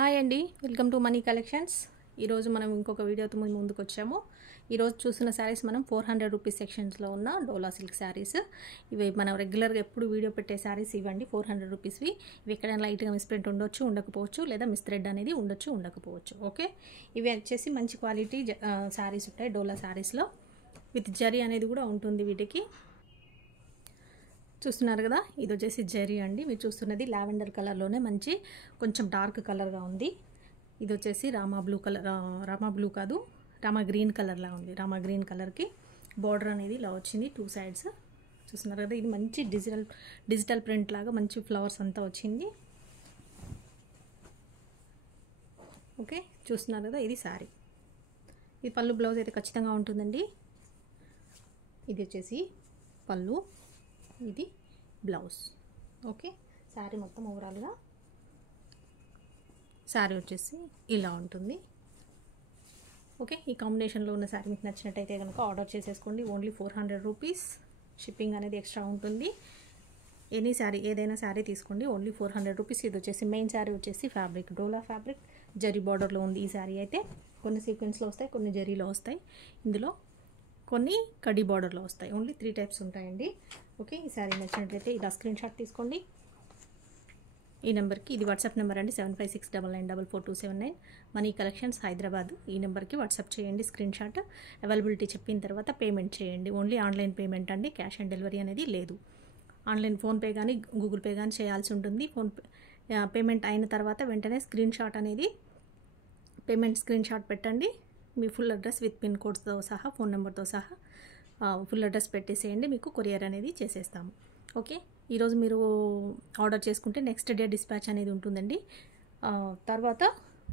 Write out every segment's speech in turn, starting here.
Hi అండి, welcome to money collections. ఈరోజు మనం ఇంకొక వీడియోతో ముందుకు వచ్చాము. ఈరోజు చూస్తున్న శారీస్ మనం 400 రూపీస్ సెక్షన్స్లో ఉన్న డోలా సిల్క్ శారీస్. ఇవి మనం రెగ్యులర్గా ఎప్పుడు వీడియో పెట్టే శారీస్ ఇవ్వండి, 400 రూపీస్వి. ఇవి ఎక్కడైనా లైట్గా మిస్ప్రింట్ ఉండొచ్చు, ఉండకపోవచ్చు, లేదా మిస్ థ్రెడ్ అనేది ఉండొచ్చు, ఉండకపోవచ్చు. ఓకే, ఇవి వచ్చేసి మంచి క్వాలిటీ శారీస్ ఉంటాయి డోలా శారీస్లో. విత్ జరీ అనేది కూడా ఉంటుంది వీటికి. చూస్తున్నారు కదా, ఇది వచ్చేసి జరీ అండి. మీరు చూస్తున్నది లావెండర్ కలర్లోనే మంచి కొంచెం డార్క్ కలర్గా ఉంది. ఇది వచ్చేసి Rama blue colour, Rama blue కాదు, రామా గ్రీన్ కలర్లా ఉంది. రామా గ్రీన్ కలర్కి బార్డర్ అనేది ఇలా వచ్చింది 2 సైడ్స్. చూస్తున్నారు కదా, ఇది మంచి డిజిటల్ ప్రింట్ లాగా మంచి ఫ్లవర్స్ అంతా వచ్చింది. ఓకే, చూస్తున్నారు కదా, ఇది శారీ. ఇది పళ్ళు బ్లౌజ్ అయితే ఖచ్చితంగా ఉంటుందండి. ఇది వచ్చేసి పళ్ళు, ఇది బ్లౌజ్. ఓకే, శారీ మొత్తం ఓవరాల్గా శారీ వచ్చేసి ఇలా ఉంటుంది. ఓకే, ఈ కాంబినేషన్లో ఉన్న శారీ మీకు నచ్చినట్టయితే కనుక ఆర్డర్ చేసేసుకోండి. Only 400 rupees. షిప్పింగ్ అనేది ఎక్స్ట్రా ఉంటుంది. ఎనీ శారీ, ఏదైనా శారీ తీసుకోండి, ఓన్లీ 400 రూపీస్. ఇది వచ్చేసి మెయిన్ శారీ వచ్చేసి ఫ్యాబ్రిక్ డోలా ఫ్యాబ్రిక్ జరీ బార్డర్లో ఉంది. ఈ శారీ అయితే కొన్ని సీక్వెన్స్లో వస్తాయి, కొన్ని జరీలో వస్తాయి, ఇందులో కొన్ని కడీ బార్డర్లో వస్తాయి. ఓన్లీ 3 టైప్స్ ఉంటాయండి. ఓకే, ఈ శారీ నచ్చినట్లయితే ఇలా స్క్రీన్ షాట్ తీసుకోండి. ఈ నెంబర్కి, ఇది వాట్సాప్ నెంబర్ అండి, 7569944279. Money collections Hyderabad. ఈ నెంబర్కి వాట్సాప్ చేయండి స్క్రీన్ షాట్. అవైలబిలిటీ చెప్పిన తర్వాత పేమెంట్ చేయండి. ఓన్లీ ఆన్లైన్ పేమెంట్ అండి, క్యాష్ ఆన్ డెలివరీ అనేది లేదు. ఆన్లైన్ ఫోన్పే కానీ గూగుల్ పే కానీ చేయాల్సి ఉంటుంది. పేమెంట్ అయిన తర్వాత వెంటనే స్క్రీన్ షాట్ అనేది, పేమెంట్ స్క్రీన్ షాట్ పెట్టండి. మీ ఫుల్ అడ్రస్ విత్ పిన్ కోడ్స్తో సహా, ఫోన్ నెంబర్తో సహా ఫుల్ అడ్రస్ పెట్టేసేయండి, మీకు కొరియర్ అనేది చేసేస్తాము. ఓకే, ఈరోజు మీరు ఆర్డర్ చేసుకుంటే నెక్స్ట్ డే డిస్పాచ్ అనేది ఉంటుందండి. తర్వాత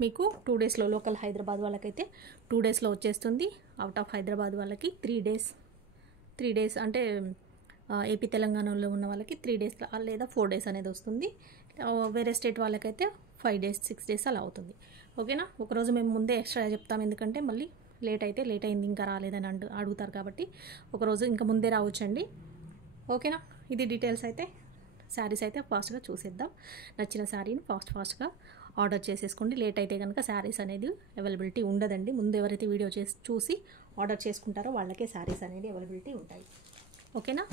మీకు 2 డేస్లో, లోకల్ హైదరాబాద్ వాళ్ళకైతే 2 డేస్లో వచ్చేస్తుంది. అవుట్ ఆఫ్ హైదరాబాద్ వాళ్ళకి 3 డేస్ అంటే ఏపీ తెలంగాణలో ఉన్న వాళ్ళకి 3 డేస్ లేదా 4 డేస్ అనేది వస్తుంది. వేరే స్టేట్ వాళ్ళకైతే 5 డేస్ 6 డేస్ అలా అవుతుంది. ఓకేనా, ఒకరోజు మేము ముందే ఎక్స్ట్రా చెప్తాం, ఎందుకంటే మళ్ళీ లేట్ అయింది ఇంకా రాలేదని అడుగుతారు కాబట్టి ఒకరోజు ఇంకా ముందే రావచ్చండి. ఓకేనా, ఇది డీటెయిల్స్. అయితే శారీస్ అయితే ఫాస్ట్గా చూసేద్దాం. నచ్చిన శారీని ఫాస్ట్గా ఆర్డర్ చేసేసుకోండి. లేట్ అయితే కనుక శారీస్ అనేది అవైలబిలిటీ ఉండదండి. ముందు ఎవరైతే వీడియో చూసి ఆర్డర్ చేసుకుంటారో వాళ్ళకే శారీస్ అనేది అవైలబిలిటీ ఉంటాయి. ఓకేనా,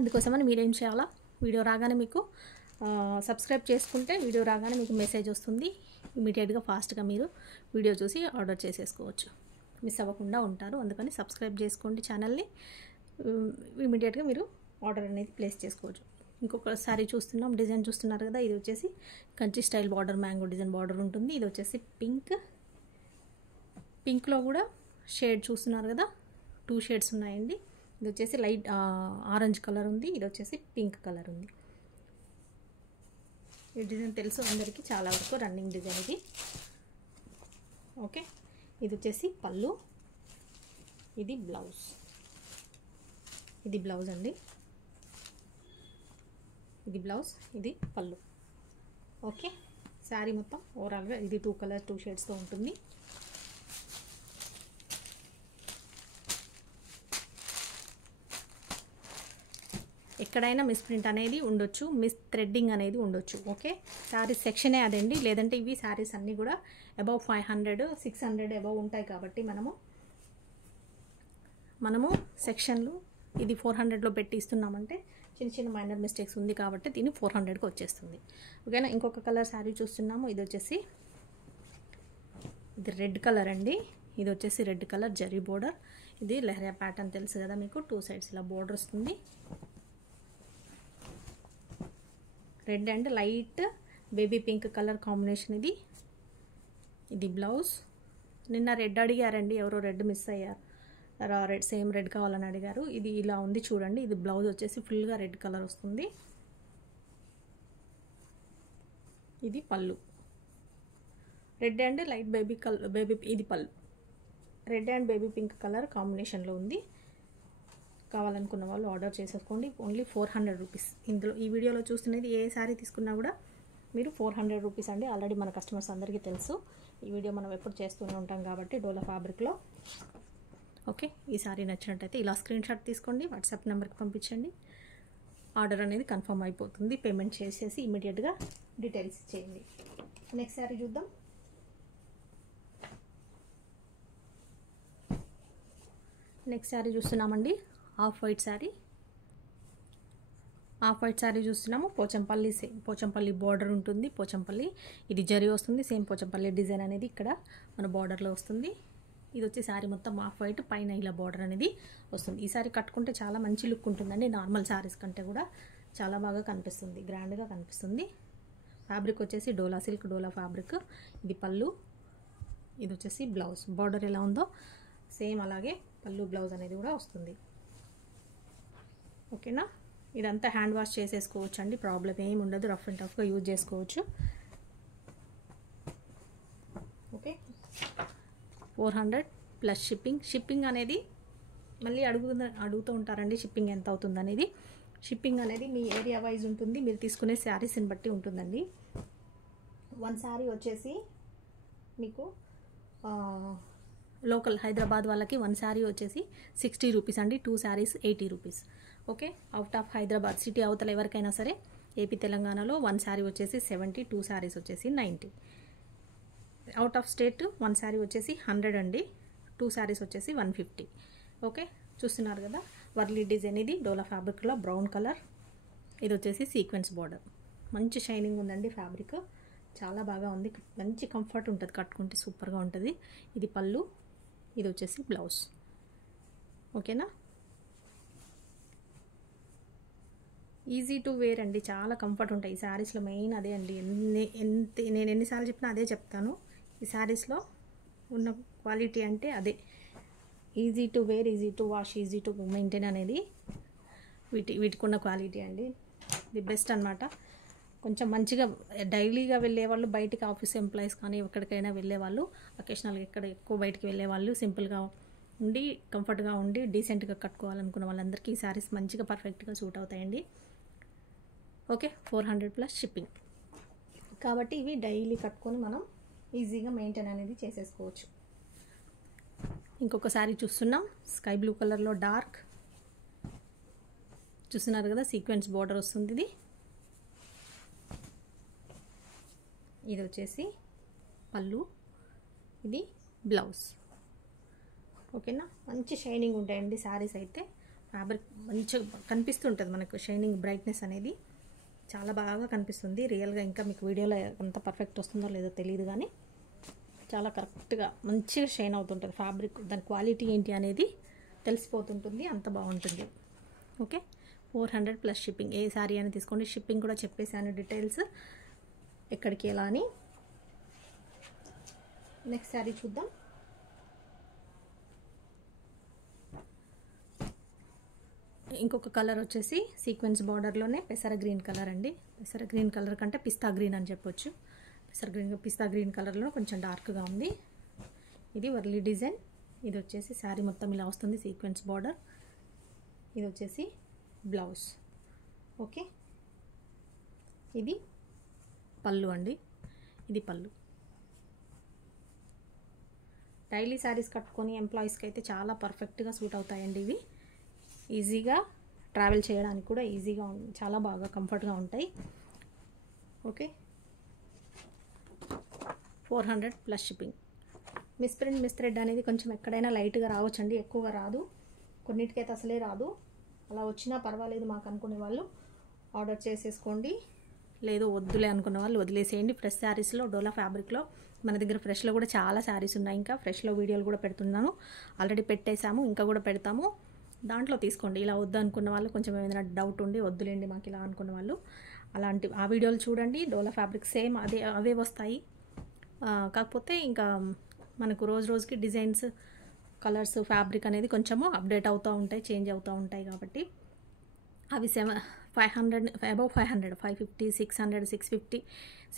అందుకోసమని మీరేం చేయాలా, వీడియో రాగానే మీకు సబ్స్క్రైబ్ చేసుకుంటే వీడియో రాగానే మీకు మెసేజ్ వస్తుంది. ఇమీడియట్గా ఫాస్ట్గా మీరు వీడియో చూసి ఆర్డర్ చేసేసుకోవచ్చు, మిస్ అవ్వకుండా ఉంటారు. అందుకని సబ్స్క్రైబ్ చేసుకోండి ఛానల్ని. ఇమీడియట్గా మీరు ఆర్డర్ అనేది ప్లేస్ చేసుకోవచ్చు. ఇంకొక శారీ చూస్తున్నాం, డిజైన్ చూస్తున్నారు కదా, ఇది వచ్చేసి Kanchi style border, mango design border ఉంటుంది. ఇది వచ్చేసి పింక్లో కూడా షేడ్ చూస్తున్నారు కదా, 2 షేడ్స్ ఉన్నాయండి. ఇది వచ్చేసి లైట్ ఆరెంజ్ కలర్ ఉంది, ఇది వచ్చేసి పింక్ కలర్ ఉంది. ఈ డిజైన్ తెలుసు అందరికీ, చాలా వరకు రన్నింగ్ డిజైన్ ఇది. ఓకే, ఇది వచ్చేసి పళ్ళు, ఇది బ్లౌజ్. ఇది బ్లౌజ్ అండి, ఇది బ్లౌజ్, ఇది పళ్ళు. ఓకే, శారీ మొత్తం ఓవరాల్గా ఇది 2 షేడ్స్తో ఉంటుంది. ఎక్కడైనా మిస్ ప్రింట్ అనేది ఉండొచ్చు, మిస్ థ్రెడ్డింగ్ అనేది ఉండొచ్చు. ఓకే, శారీస్ సెక్షనే అదండి. లేదంటే ఇవి శారీస్ అన్నీ కూడా అబౌవ్ 500 600 అబౌవ్ ఉంటాయి కాబట్టి మనము సెక్షన్లు ఇది 400లో పెట్టి ఇస్తున్నామంటే చిన్న మైనర్ మిస్టేక్స్ ఉంది కాబట్టి దీన్ని 400కి వచ్చేస్తుంది. ఓకేనా, ఇంకొక కలర్ శారీ చూస్తున్నాము. ఇది వచ్చేసి ఇది రెడ్ కలర్ అండి. ఇది వచ్చేసి రెడ్ కలర్ జరీ బోర్డర్. ఇది లెహరియా ప్యాటర్న్ తెలుసు కదా మీకు, 2 సైడ్స్ ఇలా బోర్డర్ వస్తుంది. Red and light baby pink colour combination ఇది. ఇది బ్లౌజ్. నిన్న రెడ్ అడిగారండి, ఎవరో రెడ్ మిస్ అయ్యారు, సేమ్ రెడ్ కావాలని అడిగారు. ఇది ఇలా ఉంది చూడండి. ఇది బ్లౌజ్ వచ్చేసి ఫుల్గా రెడ్ కలర్ వస్తుంది. ఇది పళ్ళు, రెడ్ అండ్ లైట్ బేబీ ఇది పళ్ళు. Red and baby pink colour కాంబినేషన్లో ఉంది. కావాలనుకున్న వాళ్ళు ఆర్డర్ చేసేసుకోండి. Only 400 rupees. ఇందులో ఈ వీడియోలో చూస్తున్నది ఏ శారీ తీసుకున్నా కూడా మీరు 400 రూపీస్ అండి. ఆల్రెడీ మన కస్టమర్స్ అందరికీ తెలుసు, ఈ వీడియో మనం ఎప్పుడు చేస్తూనే ఉంటాం కాబట్టి డోలా ఫ్యాబ్రిక్లో. ఓకే, ఈ శారీ నచ్చినట్టయితే ఇలా స్క్రీన్ షాట్ తీసుకోండి, వాట్సాప్ నెంబర్కి పంపించండి. ఆర్డర్ అనేది కన్ఫర్మ్ అయిపోతుంది. పేమెంట్ చేసేసి ఇమీడియట్గా డీటెయిల్స్ ఇచ్చేయండి. నెక్స్ట్ శారీ చూద్దాం. నెక్స్ట్ శారీ చూస్తున్నామండి, off white sari. Off white sari చూస్తున్నాము. పోచంపల్లి బార్డర్ ఉంటుంది. పోచంపల్లి ఇది జరీ వస్తుంది. సేమ్ పోచంపల్లి డిజైన్ అనేది ఇక్కడ మన బార్డర్లో వస్తుంది. ఇది వచ్చి శారీ మొత్తం ఆఫ్ వైట్, పైన ఇలా బార్డర్ అనేది వస్తుంది. ఈ శారీ కట్టుకుంటే చాలా మంచి లుక్ ఉంటుందండి. నార్మల్ శారీస్ కంటే కూడా చాలా బాగా కనిపిస్తుంది, గ్రాండ్గా కనిపిస్తుంది. ఫ్యాబ్రిక్ వచ్చేసి డోలా సిల్క్, డోలా ఫ్యాబ్రిక్. ఇది పళ్ళు, ఇది వచ్చేసి బ్లౌజ్. బార్డర్ ఎలా ఉందో సేమ్ అలాగే పళ్ళు బ్లౌజ్ అనేది కూడా వస్తుంది. ఓకేనా. ఇదంతా హ్యాండ్ వాష్ చేసేసుకోవచ్చు అండి, ప్రాబ్లం ఏమి ఉండదు. రఫ్ అండ్ టఫ్గా యూజ్ చేసుకోవచ్చు. ఓకే. 400 plus shipping. షిప్పింగ్ అనేది మళ్ళీ అడుగుతూ ఉంటారండి, షిప్పింగ్ ఎంత అవుతుంది అనేది. షిప్పింగ్ అనేది మీ ఏరియా వైజ్ ఉంటుంది, మీరు తీసుకునే శారీస్ని బట్టి ఉంటుందండి. వన్ శారీ వచ్చేసి మీకు లోకల్ హైదరాబాద్ వాళ్ళకి వన్ శారీ వచ్చేసి 60 రూపీస్ అండి. 2 saris 80 rupees. Okay. Out of Hyderabad city అవతల ఎవరికైనా సరే ఏపీ తెలంగాణలో వన్ శారీ వచ్చేసి 70, 2 శారీస్ వచ్చేసి 90. Out of state one sari వచ్చేసి 100 అండి, 2 శారీస్ వచ్చేసి 150. ఓకే. చూస్తున్నారు కదా, వర్లీ డిజైన్. ఇది డోలా ఫ్యాబ్రిక్లో బ్రౌన్ కలర్. ఇది వచ్చేసి సీక్వెన్స్ బార్డర్. మంచి షైనింగ్ ఉందండి ఫ్యాబ్రిక్, చాలా బాగా ఉంది. మంచి కంఫర్ట్ ఉంటుంది, కట్టుకుంటే సూపర్గా ఉంటుంది. ఇది పళ్ళు, ఇది వచ్చేసి బ్లౌజ్. ఓకేనా. ఈజీ టు వేర్ అండి, చాలా కంఫర్ట్ ఉంటాయి ఈ శారీస్లో. మెయిన్ అదే అండి, నేను ఎన్నిసార్లు చెప్పినా అదే చెప్తాను. ఈ శారీస్లో ఉన్న క్వాలిటీ అంటే అదే. Easy to wear, easy to wash, easy to maintain అనేది వీటికి ఉన్న క్వాలిటీ అండి. ది బెస్ట్ అనమాట. కొంచెం మంచిగా డైలీగా వెళ్ళే వాళ్ళు, బయటికి ఆఫీస్ ఎంప్లాయీస్ కానీ ఎక్కడికైనా వెళ్ళే వాళ్ళు, అకేషనల్గా ఎక్కడ ఎక్కువ బయటికి వెళ్ళే వాళ్ళు, సింపుల్గా ఉండి కంఫర్ట్గా ఉండి డీసెంట్గా కట్టుకోవాలనుకున్న వాళ్ళందరికీ ఈ శారీస్ మంచిగా పర్ఫెక్ట్గా సూట్ అవుతాయండి. ఓకే. 400 ప్లస్ షిప్పింగ్ కాబట్టి ఇవి డైలీ కట్టుకొని మనం ఈజీగా మెయింటైన్ అనేది చేసేసుకోవచ్చు. ఇంకొక శారీ చూస్తున్నాం, స్కై బ్లూ కలర్లో డార్క్. చూస్తున్నారు కదా, సీక్వెన్స్ బార్డర్ వస్తుంది. ఇది వచ్చేసి పళ్ళు, ఇది బ్లౌజ్. ఓకేనా. మంచి షైనింగ్ ఉంటాయండి శారీస్ అయితే. ఫ్యాబ్రిక్ మంచిగా కనిపిస్తుంటుంది మనకు, షైనింగ్ బ్రైట్నెస్ అనేది చాలా బాగా కనిపిస్తుంది. రియల్గా ఇంకా మీకు వీడియోలో ఎంత పర్ఫెక్ట్ వస్తుందో లేదో తెలియదు, కానీ చాలా కరెక్ట్గా మంచిగా షైన్ అవుతుంటుంది ఫ్యాబ్రిక్. దాని క్వాలిటీ ఏంటి అనేది తెలిసిపోతుంటుంది, అంత బాగుంటుంది. ఓకే. 400 plus shipping. ఏ శారీ అని తీసుకోండి. షిప్పింగ్ కూడా చెప్పేసాను డీటెయిల్స్ ఎక్కడికి ఎలా అని. నెక్స్ట్ శారీ చూద్దాం. ఇంకొక కలర్ వచ్చేసి సీక్వెన్స్ బార్డర్లోనే పెసర గ్రీన్ కలర్ అండి. పెసర గ్రీన్ కలర్ కంటే పిస్తా గ్రీన్ అని చెప్పొచ్చు. పిస్తా గ్రీన్ కలర్లో కొంచెం డార్క్గా ఉంది. ఇది వర్లీ డిజైన్. ఇది వచ్చేసి శారీ మొత్తం ఇలా వస్తుంది, సీక్వెన్స్ బార్డర్. ఇది వచ్చేసి బ్లౌజ్. ఓకే. ఇది పళ్ళు అండి, ఇది పళ్ళు. డైలీ శారీస్ కట్టుకొని ఎంప్లాయీస్కి అయితే చాలా పర్ఫెక్ట్గా సూట్ అవుతాయండి ఇవి. ఈజీగా ట్రావెల్ చేయడానికి కూడా ఈజీగా, చాలా బాగా కంఫర్ట్గా ఉంటాయి. Okay. 400 plus shipping. Misprint miss thread అనేది కొంచెం ఎక్కడైనా లైట్గా రావచ్చండి, ఎక్కువగా రాదు. కొన్నిటికైతే అసలే రాదు. అలా వచ్చినా పర్వాలేదు మాకు అనుకునే వాళ్ళు ఆర్డర్ చేసేసుకోండి, లేదు వద్దులే అనుకున్న వాళ్ళు వదిలేసేయండి. ఫ్రెష్ శారీస్లో డోలా ఫ్యాబ్రిక్లో మన దగ్గర ఫ్రెష్లో కూడా చాలా శారీస్ ఉన్నాయి. ఇంకా ఫ్రెష్లో వీడియోలు కూడా పెడుతున్నాను, ఆల్రెడీ పెట్టేశాము, ఇంకా కూడా పెడతాము. దాంట్లో తీసుకోండి. ఇలా వద్దు అనుకున్న వాళ్ళు, కొంచెం ఏదైనా డౌట్ ఉండి వద్దులేండి మాకు ఇలా అనుకున్న వాళ్ళు, అలాంటి ఆ వీడియోలు చూడండి. డోలా ఫ్యాబ్రిక్ సేమ్ అవే వస్తాయి. కాకపోతే ఇంకా మనకు రోజు రోజుకి డిజైన్స్, కలర్స్, ఫ్యాబ్రిక్ అనేది కొంచెము అప్డేట్ అవుతూ ఉంటాయి, చేంజ్ అవుతూ ఉంటాయి. కాబట్టి అవి 500 అబౌవ్ 500, 550, 600, 650,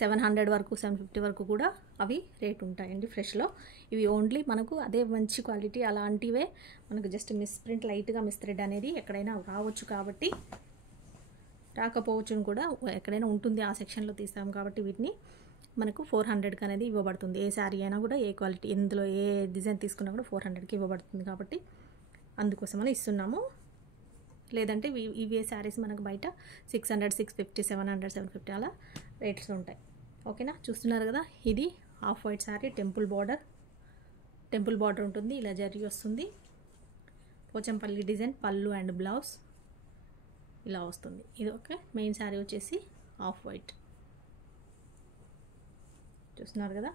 700 వరకు, 750 వరకు కూడా అవి రేట్ ఉంటాయండి ఫ్రెష్లో. ఇవి ఓన్లీ మనకు అదే మంచి క్వాలిటీ అలాంటివే మనకు జస్ట్ మిస్ ప్రింట్, లైట్గా మిస్ థ్రెడ్ అనేది ఎక్కడైనా రావచ్చు, కాబట్టి రాకపోవచ్చును కూడా ఎక్కడైనా ఉంటుంది, ఆ సెక్షన్లో తీస్తాం. కాబట్టి వీటిని మనకు 400కి అనేది ఇవ్వబడుతుంది. ఏ శారీ అయినా కూడా, ఏ క్వాలిటీ, ఇందులో ఏ డిజైన్ తీసుకున్నా కూడా 400కి ఇవ్వబడుతుంది. కాబట్టి అందుకోసమని ఇస్తున్నాము. లేదంటే ఇవే శారీస్ మనకు బయట 600, 650, 700, 750 అలా రేట్స్ ఉంటాయి. ఓకేనా, చూస్తున్నారు కదా, ఇది off white sari, temple border ఉంటుంది, ఇలా జరీ వస్తుంది, పోచంపల్లి డిజైన్, పళ్ళు అండ్ బ్లౌజ్ ఇలా వస్తుంది. ఇది ఓకే. మెయిన్ శారీ వచ్చేసి ఆఫ్ వైట్, చూస్తున్నారు కదా,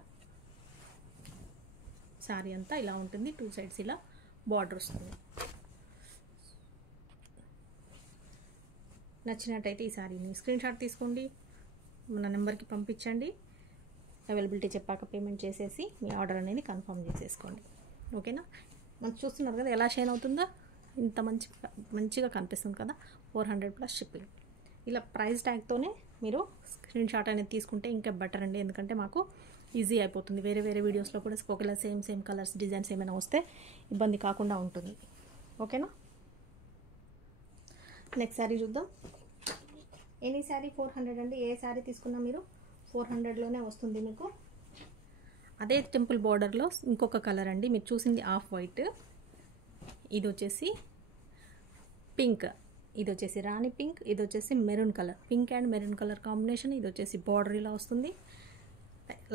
శారీ అంతా ఇలా ఉంటుంది, 2 సైడ్స్ ఇలా బార్డర్ వస్తుంది. నచ్చినట్టయితే ఈ శారీని స్క్రీన్ షాట్ తీసుకోండి, మన నెంబర్కి పంపించండి. అవైలబిలిటీ చెప్పాక పేమెంట్ చేసేసి మీ ఆర్డర్ అనేది కన్ఫర్మ్ చేసేసుకోండి. ఓకేనా, మనం చూస్తున్నారు కదా ఎలా షైన్ అవుతుందో, ఇంత మంచిగా కనిపిస్తుంది కదా. 400 ప్లస్ షిప్పింగ్. ఇలా ప్రైస్ ట్యాగ్తోనే మీరు స్క్రీన్ షాట్ అనేది తీసుకుంటే ఇంకా బెటర్ అండి, ఎందుకంటే మాకు ఈజీ అయిపోతుంది. వేరే వీడియోస్లో కూడా ఒకవేళ సేమ్ కలర్స్ డిజైన్స్ ఏమైనా వస్తే ఇబ్బంది కాకుండా ఉంటుంది. ఓకేనా, నెక్స్ట్ శారీ చూద్దాం. ఎనీ శారీ 400 అండి. ఏ శారీ తీసుకున్నా మీరు 400లోనే వస్తుంది మీకు. అదే టెంపుల్ బార్డర్లో ఇంకొక కలర్ అండి, మీరు చూసింది ఆఫ్ వైట్, ఇది వచ్చేసి పింక్, ఇది వచ్చేసి రాణి పింక్, ఇది వచ్చేసి maroon colour, pink and maroon colour combination. ఇది వచ్చేసి బార్డర్ ఇలా వస్తుంది,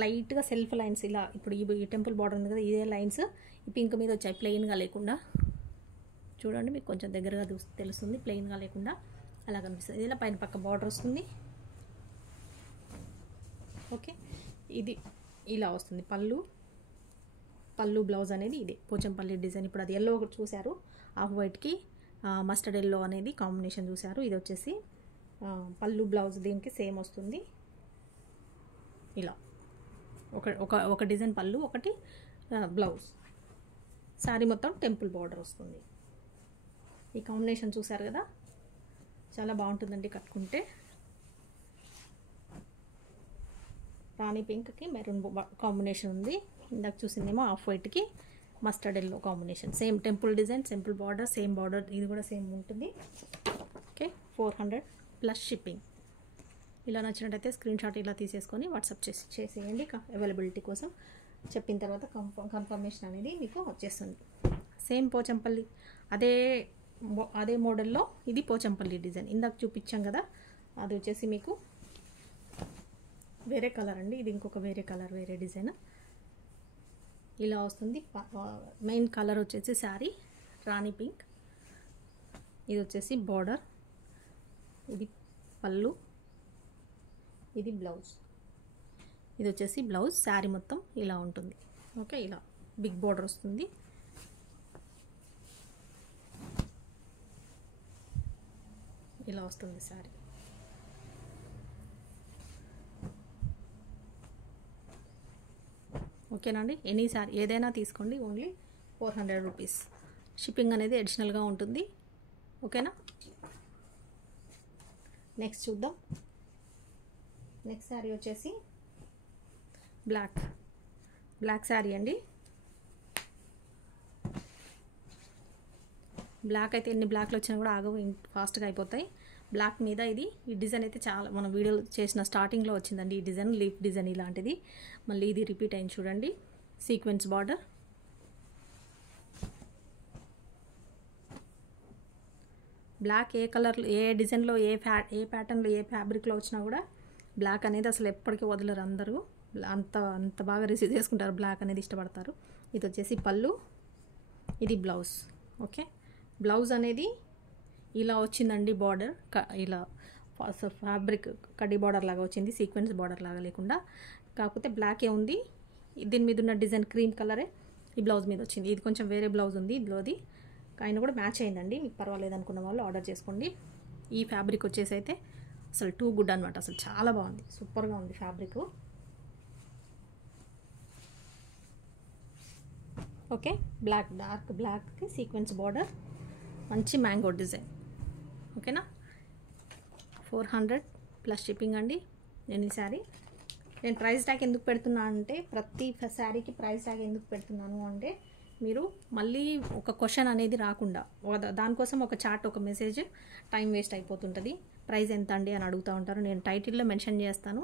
లైట్గా సెల్ఫ్ లైన్స్ ఇలా. ఇప్పుడు ఈ టెంపుల్ బార్డర్ ఉంది కదా, ఇదే లైన్స్ ఈ పింక్ మీద వచ్చాయి, ప్లెయిన్గా లేకుండా. చూడండి, మీకు కొంచెం దగ్గరగా తెలుస్తుంది, ప్లెయిన్గా లేకుండా అలా కనిపిస్తుంది. ఇలా పైన పక్క బార్డర్ వస్తుంది. ఓకే, ఇది ఇలా వస్తుంది. పళ్ళు బ్లౌజ్ అనేది ఇది పోచంపల్లి డిజైన్. ఇప్పుడు అది ఎల్లో చూశారు, ఆఫ్ వైట్కి మస్టర్డ్ ఎల్లో అనేది కాంబినేషన్ చూశారు. ఇది వచ్చేసి పళ్ళు బ్లౌజ్ దీనికి సేమ్ వస్తుంది. ఇలా ఒక డిజైన్ పళ్ళు, ఒకటి బ్లౌజ్. శారీ మొత్తం టెంపుల్ బార్డర్ వస్తుంది. ఈ కాంబినేషన్ చూశారు కదా, చాలా బాగుంటుందండి కట్టుకుంటే. రాణి పింక్కి మెరూన్ కాంబినేషన్ ఉంది, ఇందాక చూసిందేమో ఆఫ్ వైట్కి mustard yellow combination. Same temple design, temple border, same border, ఇది కూడా సేమ్ ఉంటుంది. Okay, 400 plus shipping. ఇలా నచ్చినట్టయితే స్క్రీన్ షాట్ ఇలా తీసేసుకొని వాట్సాప్ చేసేయండి. అవైలబిలిటీ కోసం చెప్పిన తర్వాత కన్ఫర్మేషన్ అనేది మీకు వచ్చేస్తుంది. సేమ్ పోచంపల్లి అదే మోడల్లో ఇది పోచంపల్లి డిజైన్ ఇందాక చూపించాం కదా, అది వచ్చేసి మీకు వేరే కలర్ అండి. ఇది ఇంకొక వేరే కలర్, వేరే డిజైన్ ఇలా వస్తుంది. మెయిన్ కలర్ వచ్చేసి శారీ రాణి పింక్, ఇది వచ్చేసి బార్డర్, ఇది పళ్ళు, ఇది బ్లౌజ్. ఇది వచ్చేసి బ్లౌజ్. శారీ మొత్తం ఇలా ఉంటుంది. ఓకే, ఇలా బిగ్ బార్డర్ వస్తుంది. ఇలా వస్తుంది శారీ. ఓకేనండి, ఎనీ శారీ ఏదైనా తీసుకోండి, ఓన్లీ 400 రూపీస్. షిప్పింగ్ అనేది అడిషనల్గా ఉంటుంది. ఓకేనా, నెక్స్ట్ చూద్దాం. నెక్స్ట్ శారీ వచ్చేసి బ్లాక్ శారీ అండి. బ్లాక్ అయితే ఎన్ని బ్లాక్లు వచ్చినా కూడా ఆగవు, ఫాస్ట్గా అయిపోతాయి. బ్లాక్ మీద ఈ డిజైన్ అయితే చాలా మన వీడియోలో చేసిన స్టార్టింగ్లో వచ్చిందండి. ఈ డిజైన్ లీఫ్ డిజైన్ ఇలాంటిది మళ్ళీ ఇది రిపీట్ అయింది చూడండి. సీక్వెన్స్ బార్డర్, బ్లాక్ ఏ కలర్లో, ఏ డిజైన్లో, ఏ ప్యాటర్న్లో, ఏ ఫ్యాబ్రిక్లో వచ్చినా కూడా బ్లాక్ అనేది అసలు ఎప్పటికీ వదలరు అందరూ. అంత బాగా రిసీవ్ చేసుకుంటారు, బ్లాక్ అనేది ఇష్టపడతారు. ఇది వచ్చేసి పళ్ళు, ఇది బ్లౌజ్. ఓకే, బ్లౌజ్ అనేది ఇలా వచ్చిందండి, బార్డర్ ఇలా ఫ్యాబ్రిక్ కడ్డీ బార్డర్ లాగా వచ్చింది, సీక్వెన్స్ బార్డర్ లాగా లేకుండా. కాకపోతే బ్లాకే ఉంది, దీని మీద ఉన్న డిజైన్ క్రీమ్ కలరే ఈ బ్లౌజ్ మీద వచ్చింది. ఇది కొంచెం వేరే బ్లౌజ్ ఉంది ఇందులోది, ఆయన కూడా మ్యాచ్ అయిందండి. మీకు పర్వాలేదు అనుకున్న వాళ్ళు ఆర్డర్ చేసుకోండి. ఈ ఫ్యాబ్రిక్ వచ్చేసి అయితే అసలు టూ గుడ్ అనమాట, అసలు చాలా బాగుంది, సూపర్గా ఉంది ఫ్యాబ్రిక్. ఓకే, డార్క్ బ్లాక్కి సీక్వెన్స్ బార్డర్, మంచి మ్యాంగో డిజైన్. ఓకేనా, 400 ప్లస్ షిప్పింగ్ అండి. నేను ఈ శారీ నేను ప్రైస్ ట్యాగ్ ఎందుకు పెడుతున్నాను అంటే, ప్రతి శారీకి ప్రైస్ ట్యాగ్ ఎందుకు పెడుతున్నాను అంటే, మీరు మళ్ళీ ఒక క్వశ్చన్ అనేది రాకుండా, దానికోసం ఒక చాట్, ఒక మెసేజ్ టైం వేస్ట్ అయిపోతుంటుంది. ప్రైస్ ఎంత అండి అని అడుగుతూ ఉంటారు. నేను టైటిల్లో మెన్షన్ చేస్తాను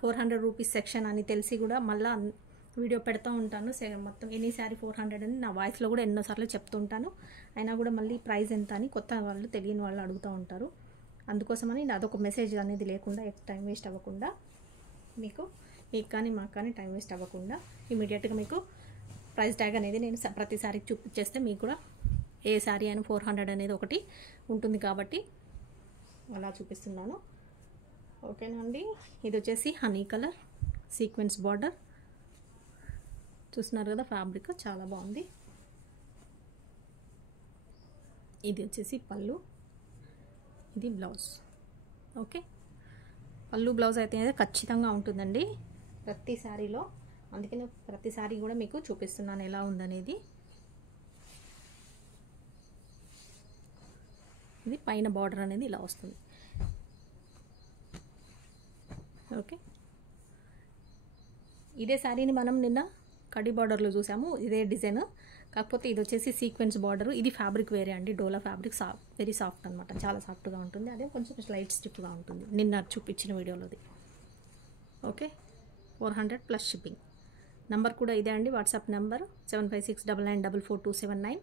400 రూపీస్ సెక్షన్ అని తెలిసి కూడా మళ్ళీ వీడియో పెడతా ఉంటాను. మొత్తం ఎనీ శారీ 400 అని నా వాయిస్లో కూడా ఎన్నోసార్లు చెప్తుంటాను. అయినా కూడా మళ్ళీ ప్రైస్ ఎంత అని కొత్త వాళ్ళు, తెలియని వాళ్ళు అడుగుతూ ఉంటారు. అందుకోసమని అదొక మెసేజ్ అనేది లేకుండా, టైం వేస్ట్ అవ్వకుండా మీకు కానీ మాకు కానీ టైం వేస్ట్ అవ్వకుండా ఇమీడియట్గా మీకు ప్రైస్ ట్యాగ్ అనేది నేను ప్రతిసారి చూపించేస్తే మీకు కూడా ఏ శారీ అయినా 400 అనేది ఒకటి ఉంటుంది కాబట్టి అలా చూపిస్తున్నాను. ఓకేనా అండి. ఇది వచ్చేసి హనీ కలర్ సీక్వెన్స్ బార్డర్ చూస్తున్నారు కదా, ఫ్యాబ్రిక్ చాలా బాగుంది. ఇది వచ్చేసి పళ్ళు, ఇది బ్లౌజ్. ఓకే, పళ్ళు బ్లౌజ్ అయితే ఖచ్చితంగా ఉంటుందండి ప్రతి శారీలో, అందుకని ప్రతి శారీ కూడా మీకు చూపిస్తున్నాను ఎలా ఉందనేది. ఇది పైన బార్డర్ అనేది ఇలా వస్తుంది. ఓకే, ఇదే శారీని మనం నిన్న కడి బార్డర్లో చూసాము, ఇదే డిజైన్, కాకపోతే ఇది వచ్చేసి సీక్వెన్స్ బార్డర్. ఇది ఫ్యాబ్రిక్ వేరే అండి, డోలా ఫ్యాబ్రిక్, వెరీ సాఫ్ట్ అనమాట, చాలా సాఫ్ట్గా ఉంటుంది. అదే కొంచెం లైట్ స్టిఫ్గా ఉంటుంది నిన్న చూపించిన వీడియోలోది. Okay, 400 plus shipping. నంబర్ కూడా ఇదే అండి, వాట్సాప్ నెంబర్ 7569944279.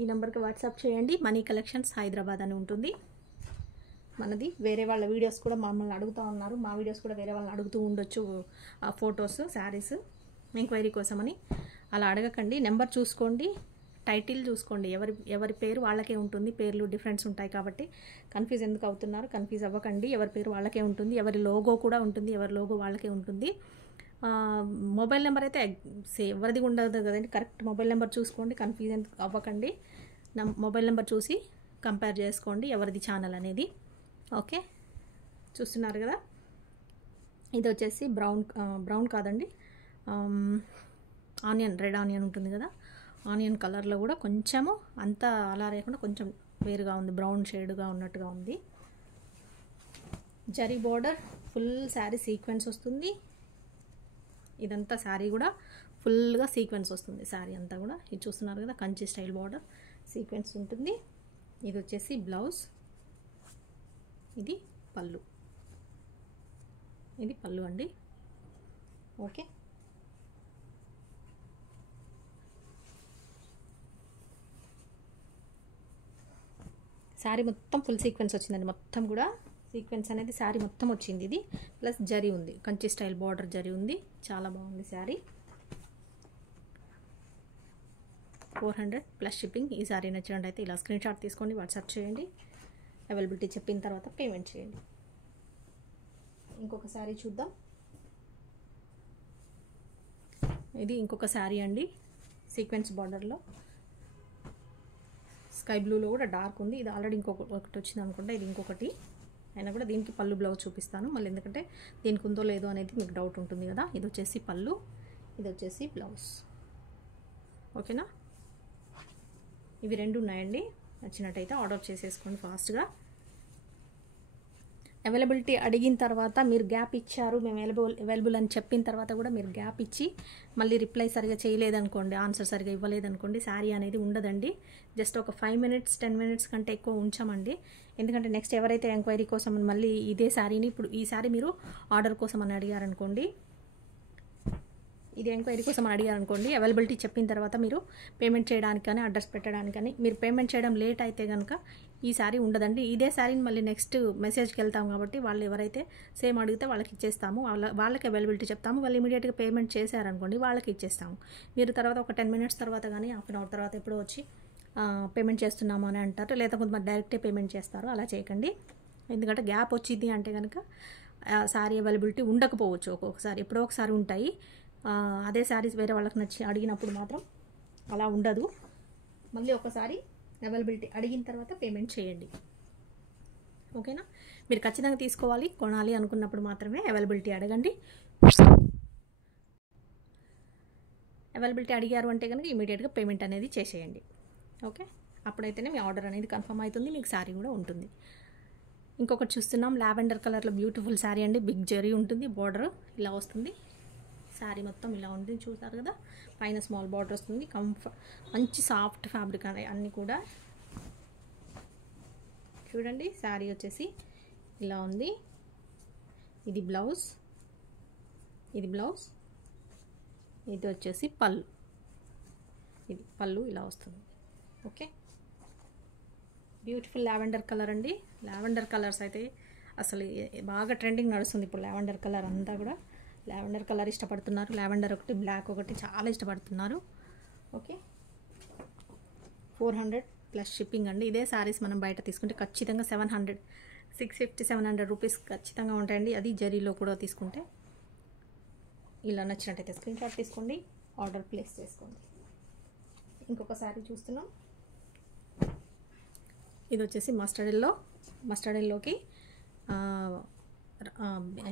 ఈ నెంబర్కి వాట్సాప్ చేయండి. మనీ కలెక్షన్స్ హైదరాబాద్ అని ఉంటుంది మనది. వేరే వాళ్ళ వీడియోస్ కూడా మమ్మల్ని అడుగుతూ ఉన్నారు, మా వీడియోస్ కూడా వేరే వాళ్ళని అడుగుతూ ఉండొచ్చు, ఆ ఫొటోస్ శారీస్ ఎంక్వైరీ కోసమని. అలా అడగకండి, నెంబర్ చూసుకోండి, టైటిల్ చూసుకోండి. ఎవరి పేరు వాళ్ళకే ఉంటుంది, పేర్లు డిఫరెన్స్ ఉంటాయి కాబట్టి కన్ఫ్యూజ్ ఎందుకు అవుతున్నారు, కన్ఫ్యూజ్ అవ్వకండి. ఎవరి పేరు వాళ్ళకే ఉంటుంది, ఎవరి లోగో కూడా ఉంటుంది, ఎవరి లోగో వాళ్ళకే ఉంటుంది. మొబైల్ నెంబర్ అయితే ఎవరిది ఉండదు కదండి, కరెక్ట్ మొబైల్ నెంబర్ చూసుకోండి, కన్ఫ్యూజ్ ఎందుకు అవ్వకండి. మొబైల్ నెంబర్ చూసి కంపేర్ చేసుకోండి ఎవరిది ఛానల్ అనేది. ఓకే, చూస్తున్నారు కదా, ఇది వచ్చేసి బ్రౌన్ కాదండి, ఆనియన్, రెడ్ ఆనియన్ ఉంటుంది కదా, ఆనియన్ కలర్లో కూడా కొంచెము అంతా అలా లేకుండా కొంచెం వేరుగా ఉంది, బ్రౌన్ షేడ్గా ఉన్నట్టుగా ఉంది. Zari border, full sari sequence వస్తుంది. ఇదంతా శారీ కూడా ఫుల్గా సీక్వెన్స్ వస్తుంది, శారీ అంతా కూడా. ఇది చూస్తున్నారు కదా, కంచి స్టైల్ బార్డర్ సీక్వెన్స్ ఉంటుంది. ఇది వచ్చేసి బ్లౌజ్, ఇది పళ్ళు, ఇది పళ్ళు అండి. ఓకే, శారీ మొత్తం ఫుల్ సీక్వెన్స్ వచ్చిందండి, మొత్తం కూడా సీక్వెన్స్ అనేది శారీ మొత్తం వచ్చింది. ఇది ప్లస్ జరీ ఉంది, కంచి స్టైల్ బార్డర్ జరీ ఉంది, చాలా బాగుంది శారీ. 400 plus shipping. ఈ శారీ నచ్చినట్టయితే ఇలా స్క్రీన్ షాట్ తీసుకోండి, వాట్సాప్ చేయండి, అవైలబిలిటీ చెప్పిన తర్వాత పేమెంట్ చేయండి. ఇంకొక శారీ చూద్దాం. ఇది ఇంకొక శారీ అండి, సీక్వెన్స్ బార్డర్లో స్కై బ్లూలో కూడా డార్క్ ఉంది. ఇది ఆల్రెడీ ఒకటి వచ్చింది అనుకుంటా, ఇది ఇంకొకటి అయినా కూడా దీనికి పళ్ళు బ్లౌజ్ చూపిస్తాను మళ్ళీ, ఎందుకంటే దీనికి ఉందో లేదో అనేది మీకు డౌట్ ఉంటుంది కదా. ఇది వచ్చేసి పళ్ళు, ఇది వచ్చేసి బ్లౌజ్. ఓకేనా, ఇవి రెండు ఉన్నాయండి, నచ్చినట్టయితే ఆర్డర్ చేసేసుకోండి ఫాస్ట్గా. అవైలబిలిటీ అడిగిన తర్వాత మీరు గ్యాప్ ఇచ్చారు, మేము అవైలబుల్ అని చెప్పిన తర్వాత కూడా మీరు గ్యాప్ ఇచ్చి మళ్ళీ రిప్లై సరిగా చేయలేదనుకోండి, ఆన్సర్ సరిగా ఇవ్వలేదనుకోండి, శారీ అనేది ఉండదండి. జస్ట్ ఒక 5 మినిట్స్ 10 మినిట్స్ కంటే ఎక్కువ ఉంచామండి. ఎందుకంటే నెక్స్ట్ ఎవరైతే ఎంక్వైరీ కోసం మళ్ళీ ఇదే శారీని, ఇప్పుడు ఈ శారీ మీరు ఆర్డర్ కోసం అని అడిగారనుకోండి, ఇది ఎంక్వైరీ కోసం అని అడిగారనుకోండి, అవైలబిలిటీ చెప్పిన తర్వాత మీరు పేమెంట్ చేయడానికి కానీ అడ్రస్ పెట్టడానికి కానీ మీరు పేమెంట్ చేయడం లేట్ అయితే కనుక ఈ శారీ ఉండదండి. ఇదే శారీని మళ్ళీ నెక్స్ట్ మెసేజ్కి వెళ్తాం కాబట్టి వాళ్ళు ఎవరైతే సేమ్ అడిగితే వాళ్ళకి ఇచ్చేస్తాము, వాళ్ళకి అవైలబిలిటీ చెప్తాము, వాళ్ళు ఇమీడియట్గా పేమెంట్ చేశారనుకోండి వాళ్ళకి ఇచ్చేస్తాము. మీరు తర్వాత ఒక 10 మినిట్స్ తర్వాత కానీ హాఫ్ అన్ అవర్ తర్వాత ఎప్పుడో వచ్చి పేమెంట్ చేస్తున్నాము అని అంటారు, లేదా కొంతమంది డైరెక్టే పేమెంట్ చేస్తారు. అలా చేయకండి, ఎందుకంటే గ్యాప్ వచ్చింది అంటే కనుక శారీ అవైలబిలిటీ ఉండకపోవచ్చు, ఒక్కొక్కసారి ఎప్పుడో ఒకసారి ఉంటాయి. అదే శారీస్ వేరే వాళ్ళకి నచ్చి అడిగినప్పుడు మాత్రం అలా ఉండదు. మళ్ళీ ఒకసారి అవైలబిలిటీ అడిగిన తర్వాత పేమెంట్ చేయండి. ఓకేనా, మీరు ఖచ్చితంగా తీసుకోవాలి, కొనాలి అనుకున్నప్పుడు మాత్రమే అవైలబిలిటీ అడగండి. అవైలబిలిటీ అడిగారు అంటే కనుక ఇమీడియట్గా పేమెంట్ అనేది చేసేయండి. ఓకే, అప్పుడైతేనే మీ ఆర్డర్ అనేది కన్ఫర్మ్ అవుతుంది, మీకు శారీ కూడా ఉంటుంది. ఇంకొకటి చూస్తున్నాం, లావెండర్ కలర్లో బ్యూటిఫుల్ శారీ అండి, బిగ్ జరీ ఉంటుంది, బార్డర్ ఇలా వస్తుంది, శారీ మొత్తం ఇలా ఉంది, చూసారు కదా, పైన స్మాల్ బార్డర్ వస్తుంది, మంచి సాఫ్ట్ ఫ్యాబ్రిక్ అన్నీ కూడా. చూడండి, శారీ వచ్చేసి ఇలా ఉంది, ఇది బ్లౌజ్, ఇది బ్లౌజ్, ఇది వచ్చేసి పళ్ళు, ఇది పళ్ళు ఇలా వస్తుంది. ఓకే, బ్యూటిఫుల్ లావెండర్ కలర్ అండి. లావెండర్ కలర్స్ అయితే అసలు బాగా ట్రెండింగ్ నడుస్తుంది ఇప్పుడు లావెండర్ కలర్ అంతా కూడా. లావెండర్ కలర్ ఇష్టపడుతున్నారు, లావెండర్ ఒకటి, బ్లాక్ ఒకటి చాలా ఇష్టపడుతున్నారు. ఓకే, 400 ప్లస్ షిప్పింగ్ అండి. ఇదే శారీస్ మనం బయట తీసుకుంటే ఖచ్చితంగా 700, 650, 700 రూపీస్ ఖచ్చితంగా ఉంటాయండి. అది జరీలో కూడా తీసుకుంటే. ఇలా నచ్చినట్టయితే స్క్రీన్ షాట్ తీసుకోండి, ఆర్డర్ ప్లేస్ చేసుకోండి. ఇంకొక శారీ చూస్తున్నాం. ఇది వచ్చేసి మస్టర్డ్ ఎల్లోకి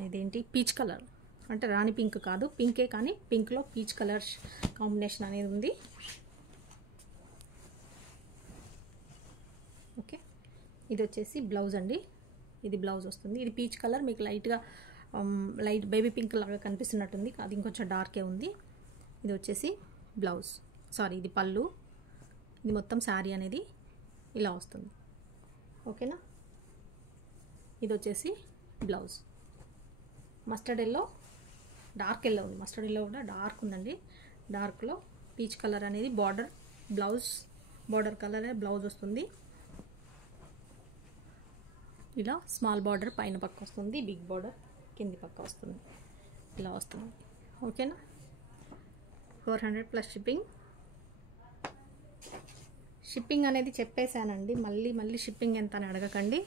ఇదేంటి పీచ్ కలర్, అంటే రాణి పింక్ కాదు, పింకే కానీ పింక్లో పీచ్ కలర్ కాంబినేషన్ అనేది ఉంది. ఓకే, ఇది వచ్చేసి బ్లౌజ్ అండి. ఇది బ్లౌజ్ వస్తుంది. ఇది పీచ్ కలర్, మీకు లైట్ బేబీ పింక్ లాగా కనిపిస్తున్నట్టుంది, అది ఇంకొంచెం డార్కే ఉంది. ఇది వచ్చేసి బ్లౌజ్, సారీ ఇది పళ్ళు. ఇది మొత్తం శారీ అనేది ఇలా వస్తుంది. ఓకేనా, ఇది వచ్చేసి blouse. Mustard yellow, dark yellow ఉంది. మస్టర్డ్ ఎల్లో కూడా డార్క్ ఉందండి. డార్క్లో పీచ్ కలర్ అనేది బార్డర్ కలర్ బ్లౌజ్ వస్తుంది. ఇలా స్మాల్ బార్డర్ పైన పక్క వస్తుంది, బిగ్ బార్డర్ కింది పక్క వస్తుంది, ఇలా వస్తుంది. ఓకేనా, 400 ప్లస్ షిప్పింగ్. షిప్పింగ్ అనేది చెప్పేశానండి, మళ్ళీ షిప్పింగ్ ఎంత అని అడగకండి.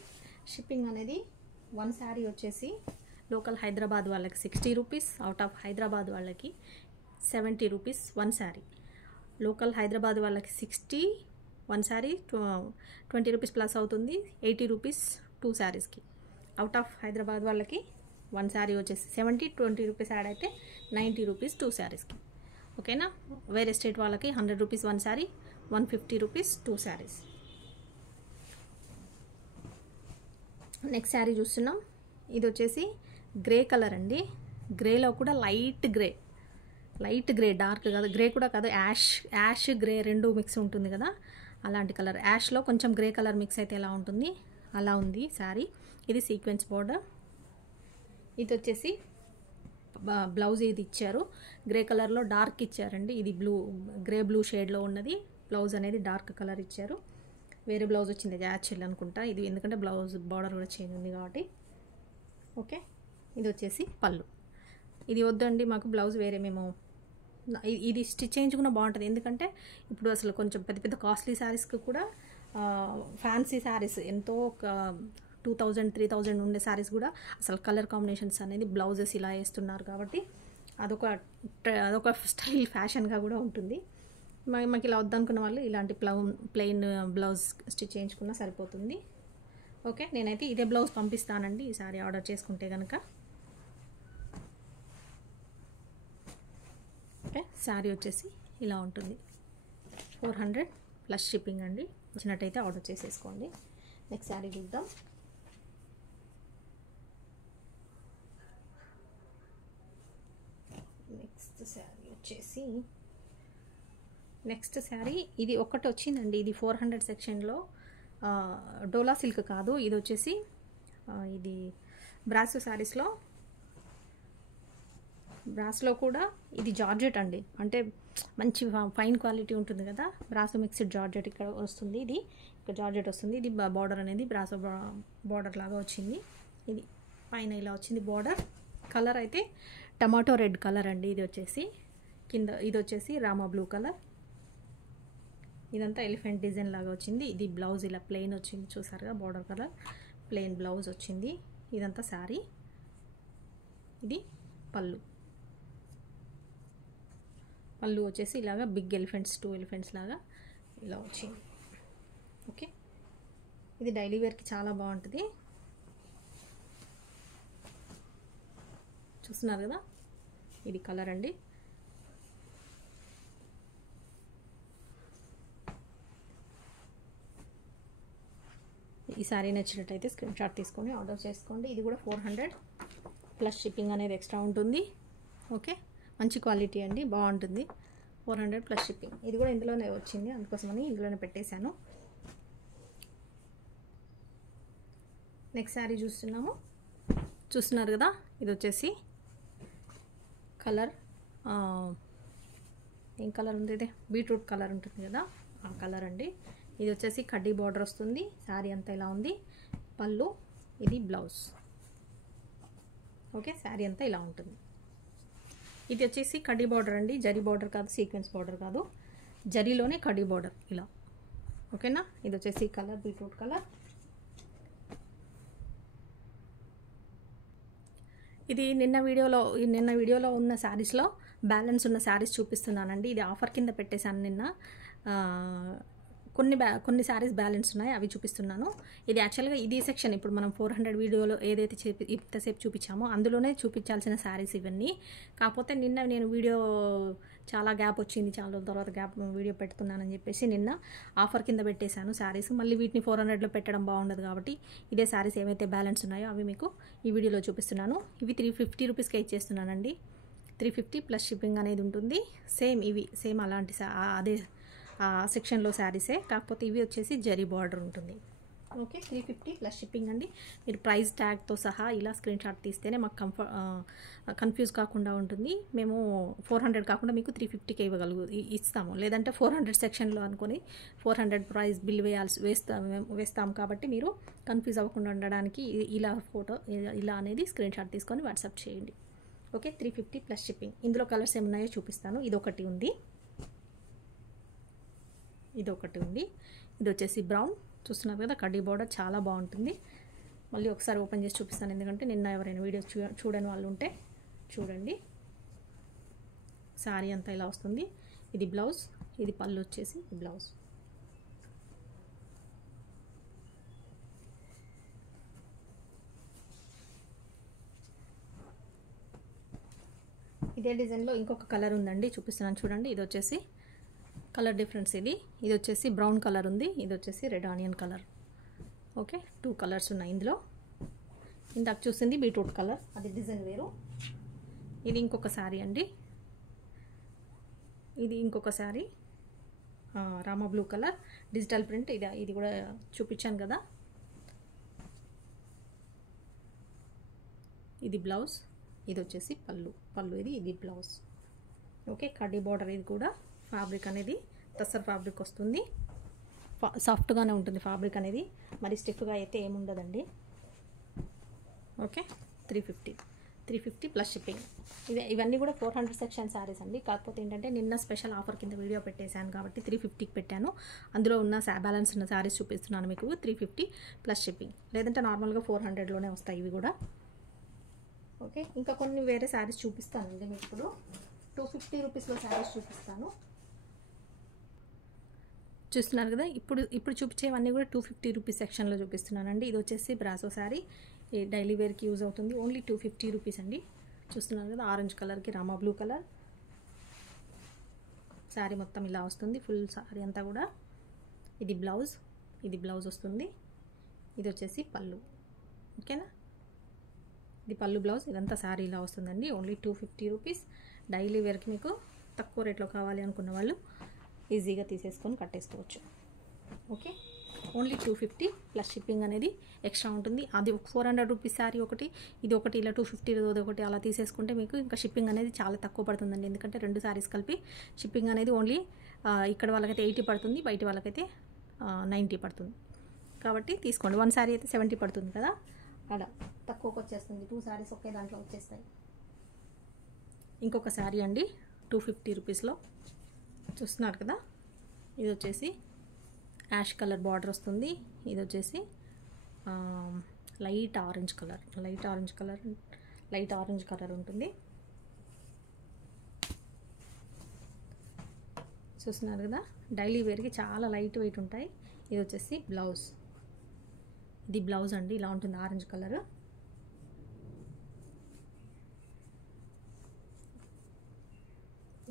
షిప్పింగ్ అనేది వన్ శారీ వచ్చేసి లోకల్ హైదరాబాద్ వాళ్ళకి 60 రూపీస్, అవుట్ ఆఫ్ హైదరాబాద్ వాళ్ళకి 70 rupees one sari. Local Hyderabad వాళ్ళకి 60 వన్ శారీ 20 రూపీస్ ప్లస్ అవుతుంది, 80 రూపీస్ 2 శారీస్కి. అవుట్ ఆఫ్ హైదరాబాద్ వాళ్ళకి వన్ శారీ వచ్చేసి 70, 20 రూపీస్ యాడ్ అయితే 90 రూపీస్ 2 శారీస్కి. ఓకేనా, వేరే స్టేట్ వాళ్ళకి 100 rupees one sari, 150 rupees 2 saris. Next sari చూస్తున్నాం. ఇది వచ్చేసి గ్రే కలర్ అండి. గ్రేలో కూడా లైట్ గ్రే, డార్క్ కాదు, గ్రే కూడా కాదు, యాష్ గ్రే రెండు మిక్స్ ఉంటుంది కదా, అలాంటి కలర్. యాష్లో కొంచెం గ్రే కలర్ మిక్స్ అయితే ఎలా ఉంటుంది అలా ఉంది శారీ. ఇది సీక్వెన్స్ బోర్డర్. ఇది వచ్చేసి బ్లౌజ్ ఇది ఇచ్చారు, గ్రే కలర్లో డార్క్ ఇచ్చారండి. ఇది గ్రే బ్లూ షేడ్లో ఉన్నది. బ్లౌజ్ అనేది డార్క్ కలర్ ఇచ్చారు. వేరే బ్లౌజ్ వచ్చింది యాక్చువల్ అనుకుంటా ఇది, ఎందుకంటే బ్లౌజ్ బార్డర్ కూడా చేంజ్ ఉంది కాబట్టి. ఓకే, ఇది వచ్చేసి పళ్ళు. ఇది వద్దండి మాకు బ్లౌజ్ వేరే, మేము ఇది స్టిచ్ చేయించుకున్న బాగుంటుంది. ఎందుకంటే ఇప్పుడు అసలు కొంచెం పెద్ద కాస్ట్లీ శారీస్కి కూడా ఫ్యాన్సీ శారీస్ ఎంతో 2000, 3000 ఉండే శారీస్ కూడా అసలు కలర్ కాంబినేషన్స్ అనేది బ్లౌజెస్ ఇలా వేస్తున్నారు కాబట్టి అదొక స్టైల్ ఫ్యాషన్గా కూడా ఉంటుంది. మాకు ఇలా వద్దనుకున్న వాళ్ళు ఇలాంటి ప్లెయిన్ బ్లౌజ్ స్టిచ్ చేయించుకున్నా సరిపోతుంది. ఓకే, నేనైతే ఇదే బ్లౌజ్ పంపిస్తానండి ఈ శారీ ఆర్డర్ చేసుకుంటే కనుక. ఓకే, శారీ వచ్చేసి ఇలా ఉంటుంది. 400 ప్లస్ షిప్పింగ్ అండి. వచ్చినట్టయితే ఆర్డర్ చేసేసుకోండి. నెక్స్ట్ శారీ చూద్దాం. నెక్స్ట్ శారీ ఇది ఒకటి వచ్చిందండి. ఇది 400 సెక్షన్లో డోలా సిల్క్ కాదు, ఇది వచ్చేసి ఇది బ్రాసో శారీస్లో బ్రాస్లో కూడా ఇది జార్జెట్ అండి, అంటే మంచి ఫైన్ క్వాలిటీ ఉంటుంది కదా. బ్రాసో మిక్స్డ్ జార్జెట్ ఇక్కడ వస్తుంది. ఇది ఇక్కడ జార్జెట్ వస్తుంది. ఇది బార్డర్ అనేది బ్రాసో బార్డర్ లాగా వచ్చింది. ఇది పైన ఇలా వచ్చింది బార్డర్. కలర్ అయితే టమాటో రెడ్ కలర్ అండి. ఇది వచ్చేసి కింద ఇది వచ్చేసి రామా బ్లూ కలర్. ఇదంతా ఎలిఫెంట్ డిజైన్ లాగా వచ్చింది. ఇది బ్లౌజ్ ఇలా ప్లెయిన్ వచ్చింది, చూసారుగా బార్డర్ కలర్ ప్లెయిన్ బ్లౌజ్ వచ్చింది. ఇదంతా శారీ. ఇది పళ్ళు వచ్చేసి ఇలాగా బిగ్ ఎలిఫెంట్స్, 2 ఎలిఫెంట్స్ లాగా ఇలా వచ్చింది. ఓకే, ఇది డైలీ వేర్కి చాలా బాగుంటుంది. చూస్తున్నారు కదా, ఇది కలర్ అండి. ఈ శారీ నచ్చినట్టయితే స్క్రీన్ షాట్ తీసుకొని ఆర్డర్ చేసుకోండి. ఇది కూడా 400 ప్లస్ షిప్పింగ్ అనేది ఎక్స్ట్రా ఉంటుంది. ఓకే, మంచి క్వాలిటీ అండి, బాగుంటుంది. 400 ప్లస్ షిప్పింగ్. ఇది కూడా ఇందులోనే వచ్చింది, అందుకోసమని ఇందులోనే పెట్టేశాను. నెక్స్ట్ శారీ చూస్తున్నారు కదా, ఇది వచ్చేసి కలర్ ఏం కలర్ ఉంది, ఇది బీట్రూట్ కలర్ ఉంటుంది కదా, ఆ కలర్ అండి. ఇది వచ్చేసి కడ్డీ బార్డర్ వస్తుంది. శారీ అంతా ఇలా ఉంది. పళ్ళు, ఇది బ్లౌజ్. ఓకే, శారీ అంతా ఇలా ఉంటుంది. ఇది వచ్చేసి కడ్డీ బార్డర్ అండి, జరీ బార్డర్ కాదు, సీక్వెన్స్ బార్డర్ కాదు, జరీలోనే కడ్డీ బార్డర్ ఇలా. ఓకేనా, ఇది వచ్చేసి కలర్ బీట్రూట్ కలర్. ఇది నిన్న వీడియోలో ఉన్న శారీస్లో బ్యాలెన్స్ ఉన్న శారీస్ చూపిస్తున్నానండి. ఇది ఆఫర్ కింద పెట్టేశాను నిన్న. కొన్ని శారీస్ బ్యాలెన్స్ ఉన్నాయి, అవి చూపిస్తున్నాను. ఇది యాక్చువల్గా ఇది సెక్షన్, ఇప్పుడు మనం 400 వీడియోలో ఏదైతే ఇంతసేపు చూపించామో అందులోనే చూపించాల్సిన శారీస్ ఇవన్నీ. కాకపోతే నిన్న నేను వీడియో చాలా గ్యాప్ వచ్చింది, చాలా తర్వాత వీడియో పెడుతున్నానని చెప్పేసి నిన్న ఆఫర్ కింద పెట్టేశాను శారీస్. మళ్ళీ వీటిని 400లో పెట్టడం బాగుండదు కాబట్టి ఇదే శారీస్ ఏవైతే బ్యాలెన్స్ ఉన్నాయో అవి మీకు ఈ వీడియోలో చూపిస్తున్నాను. ఇవి 350 రూపీస్కే ఇచ్చేస్తున్నానండి. 350 ప్లస్ షిప్పింగ్ అనేది ఉంటుంది. సేమ్ అలాంటి అదే సెక్షన్లో శారీసే, కాకపోతే ఇవి వచ్చేసి జరీ బార్డర్ ఉంటుంది. ఓకే, 350 ప్లస్ షిప్పింగ్ అండి. మీరు ప్రైస్ ట్యాగ్తో సహా ఇలా స్క్రీన్ షాట్ తీస్తేనే మాకు కన్ఫ్యూజ్ కాకుండా ఉంటుంది. మేము 400 కాకుండా మీకు 350కే ఇస్తాము. లేదంటే 400 సెక్షన్లో అనుకొని 400 ప్రైస్ బిల్ వేస్తాం కాబట్టి మీరు కన్ఫ్యూజ్ అవ్వకుండా ఉండడానికి ఇలా ఫోటో ఇలా అనేది స్క్రీన్ షాట్ తీసుకొని వాట్సాప్ చేయండి. Okay, 350 plus shipping. ఇందులో కలర్స్ ఏమున్నాయో చూపిస్తాను. ఇదొకటి ఉంది, ఇదొకటి ఉంది. ఇది వచ్చేసి బ్రౌన్, చూస్తున్నారు కదా, కడ్డీ బార్డర్ చాలా బాగుంటుంది. మళ్ళీ ఒకసారి ఓపెన్ చేసి చూపిస్తాను, ఎందుకంటే నిన్న ఎవరైనా వీడియోస్ చూడని వాళ్ళు ఉంటే చూడండి. శారీ అంతా ఇలా వస్తుంది. ఇది బ్లౌజ్, ఇది పళ్ళు వచ్చేసి బ్లౌజ్. ఇదే డిజైన్లో ఇంకొక కలర్ ఉందండి, చూపిస్తున్నాను చూడండి. ఇది వచ్చేసి కలర్ డిఫరెన్స్, ఇది వచ్చేసి బ్రౌన్ కలర్ ఉంది, ఇది వచ్చేసి red onion colour. Okay, 2 colours ఉన్నాయి ఇందులో. ఇందాక చూసింది బీట్రూట్ కలర్, అది డిజైన్ వేరు. ఇది ఇంకొక శారీ అండి, ఇది ఇంకొక sari Rama blue colour digital print. ఇది కూడా చూపించాను కదా. ఇది బ్లౌజ్, ఇది వచ్చేసి పళ్ళు ఇది బ్లౌజ్. ఓకే, కడ్డీ బార్డర్. ఇది కూడా ఫ్యాబ్రిక్ అనేది టస్సర్ ఫ్యాబ్రిక్ వస్తుంది, సాఫ్ట్గానే ఉంటుంది ఫ్యాబ్రిక్ అనేది, మరి స్టిఫ్గా అయితే ఏముండదండి. Okay, 350 plus shipping. ఇవన్నీ కూడా 400 సెక్షన్ శారీస్ అండి. కాకపోతే ఏంటంటే నిన్న స్పెషల్ ఆఫర్ కింద వీడియో పెట్టేశాను కాబట్టి 350కి పెట్టాను. అందులో ఉన్న బ్యాలెన్స్ ఉన్న శారీస్ చూపిస్తున్నాను మీకు. 350 ప్లస్ షిప్పింగ్, లేదంటే నార్మల్గా 400లోనే వస్తాయి ఇవి కూడా. ఓకే, ఇంకా కొన్ని వేరే శారీస్ చూపిస్తానండి మీకు. ఇప్పుడు 250 రూపీస్లో శారీస్ చూపిస్తాను. చూస్తున్నారు కదా, ఇప్పుడు చూపించేవన్నీ కూడా 250 రూపీస్ సెక్షన్లో చూపిస్తున్నానండి. ఇది వచ్చేసి బ్రాసో శారీ, డైలీ వేర్కి యూజ్ అవుతుంది. ఓన్లీ 250 రూపీస్ అండి. చూస్తున్నారు కదా, ఆరెంజ్ కలర్కి రామా బ్లూ కలర్. శారీ మొత్తం ఇలా వస్తుంది, ఫుల్ శారీ అంతా కూడా. ఇది బ్లౌజ్ వస్తుంది. ఇది వచ్చేసి పళ్ళు. ఓకేనా, ఇది పళ్ళు బ్లౌజ్. ఇదంతా శారీ ఇలా వస్తుందండి. Only 250 rupees. డైలీ వేర్కి మీకు తక్కువ రేట్లో కావాలి అనుకున్న వాళ్ళు ఈజీగా తీసేసుకొని కట్టేసుకోవచ్చు. ఓకే, ఓన్లీ 250 ప్లస్ షిప్పింగ్ అనేది ఎక్స్ట్రా ఉంటుంది. అది 400 రూపీస్ శారీ ఒకటి, ఇది ఒకటి, ఇలా 250 ఒకటి అలా తీసేసుకుంటే మీకు ఇంకా షిప్పింగ్ అనేది చాలా తక్కువ పడుతుందండి. ఎందుకంటే 2 శారీస్ కలిపి షిప్పింగ్ అనేది ఓన్లీ ఇక్కడ వాళ్ళకైతే 80 పడుతుంది, బయట వాళ్ళకైతే 90 పడుతుంది. కాబట్టి తీసుకోండి. 1 శారీ అయితే 70 పడుతుంది కదా, అలా తక్కువకి వచ్చేస్తుంది. 2 శారీస్ ఒకే దాంట్లో వచ్చేస్తాయి. ఇంకొక శారీ అండి 250 రూపీస్లో, చూస్తున్నారు కదా. ఇది వచ్చేసి యాష్ కలర్ బార్డర్ వస్తుంది. ఇది వచ్చేసి లైట్ ఆరెంజ్ కలర్ ఉంటుంది. చూస్తున్నారు కదా, డైలీ వేర్కి చాలా లైట్ వెయిట్ ఉంటాయి. ఇది వచ్చేసి బ్లౌజ్, ఇది బ్లౌజ్ అండి, ఇలా ఉంటుంది ఆరెంజ్ కలర్.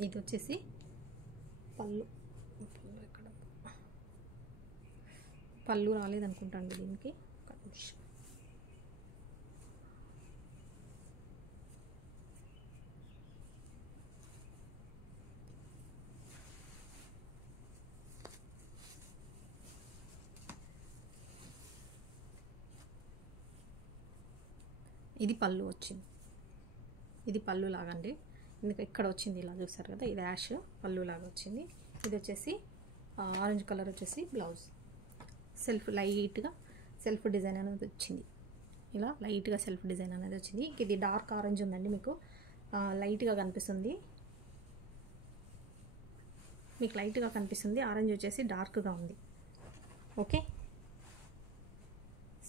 ఇది వచ్చేసి పళ్ళు రాలేదనుకుంటాను దీనికి. ఇది పళ్ళు వచ్చింది, ఇది పళ్ళు లాగండి. ఇక్కడ వచ్చింది ఇలా చూస్తారు కదా, ఇది యాష్ పళ్ళు లాగా వచ్చింది. ఇది వచ్చేసి ఆరెంజ్ కలర్ వచ్చేసి బ్లౌజ్. లైట్గా సెల్ఫ్ డిజైన్ అనేది వచ్చింది. ఇలా లైట్గా సెల్ఫ్ డిజైన్ అనేది వచ్చింది. ఇది డార్క్ ఆరెంజ్ ఉందండి, మీకు లైట్గా కనిపిస్తుంది, మీకు లైట్గా కనిపిస్తుంది. ఆరెంజ్ వచ్చేసి డార్క్గా ఉంది. ఓకే,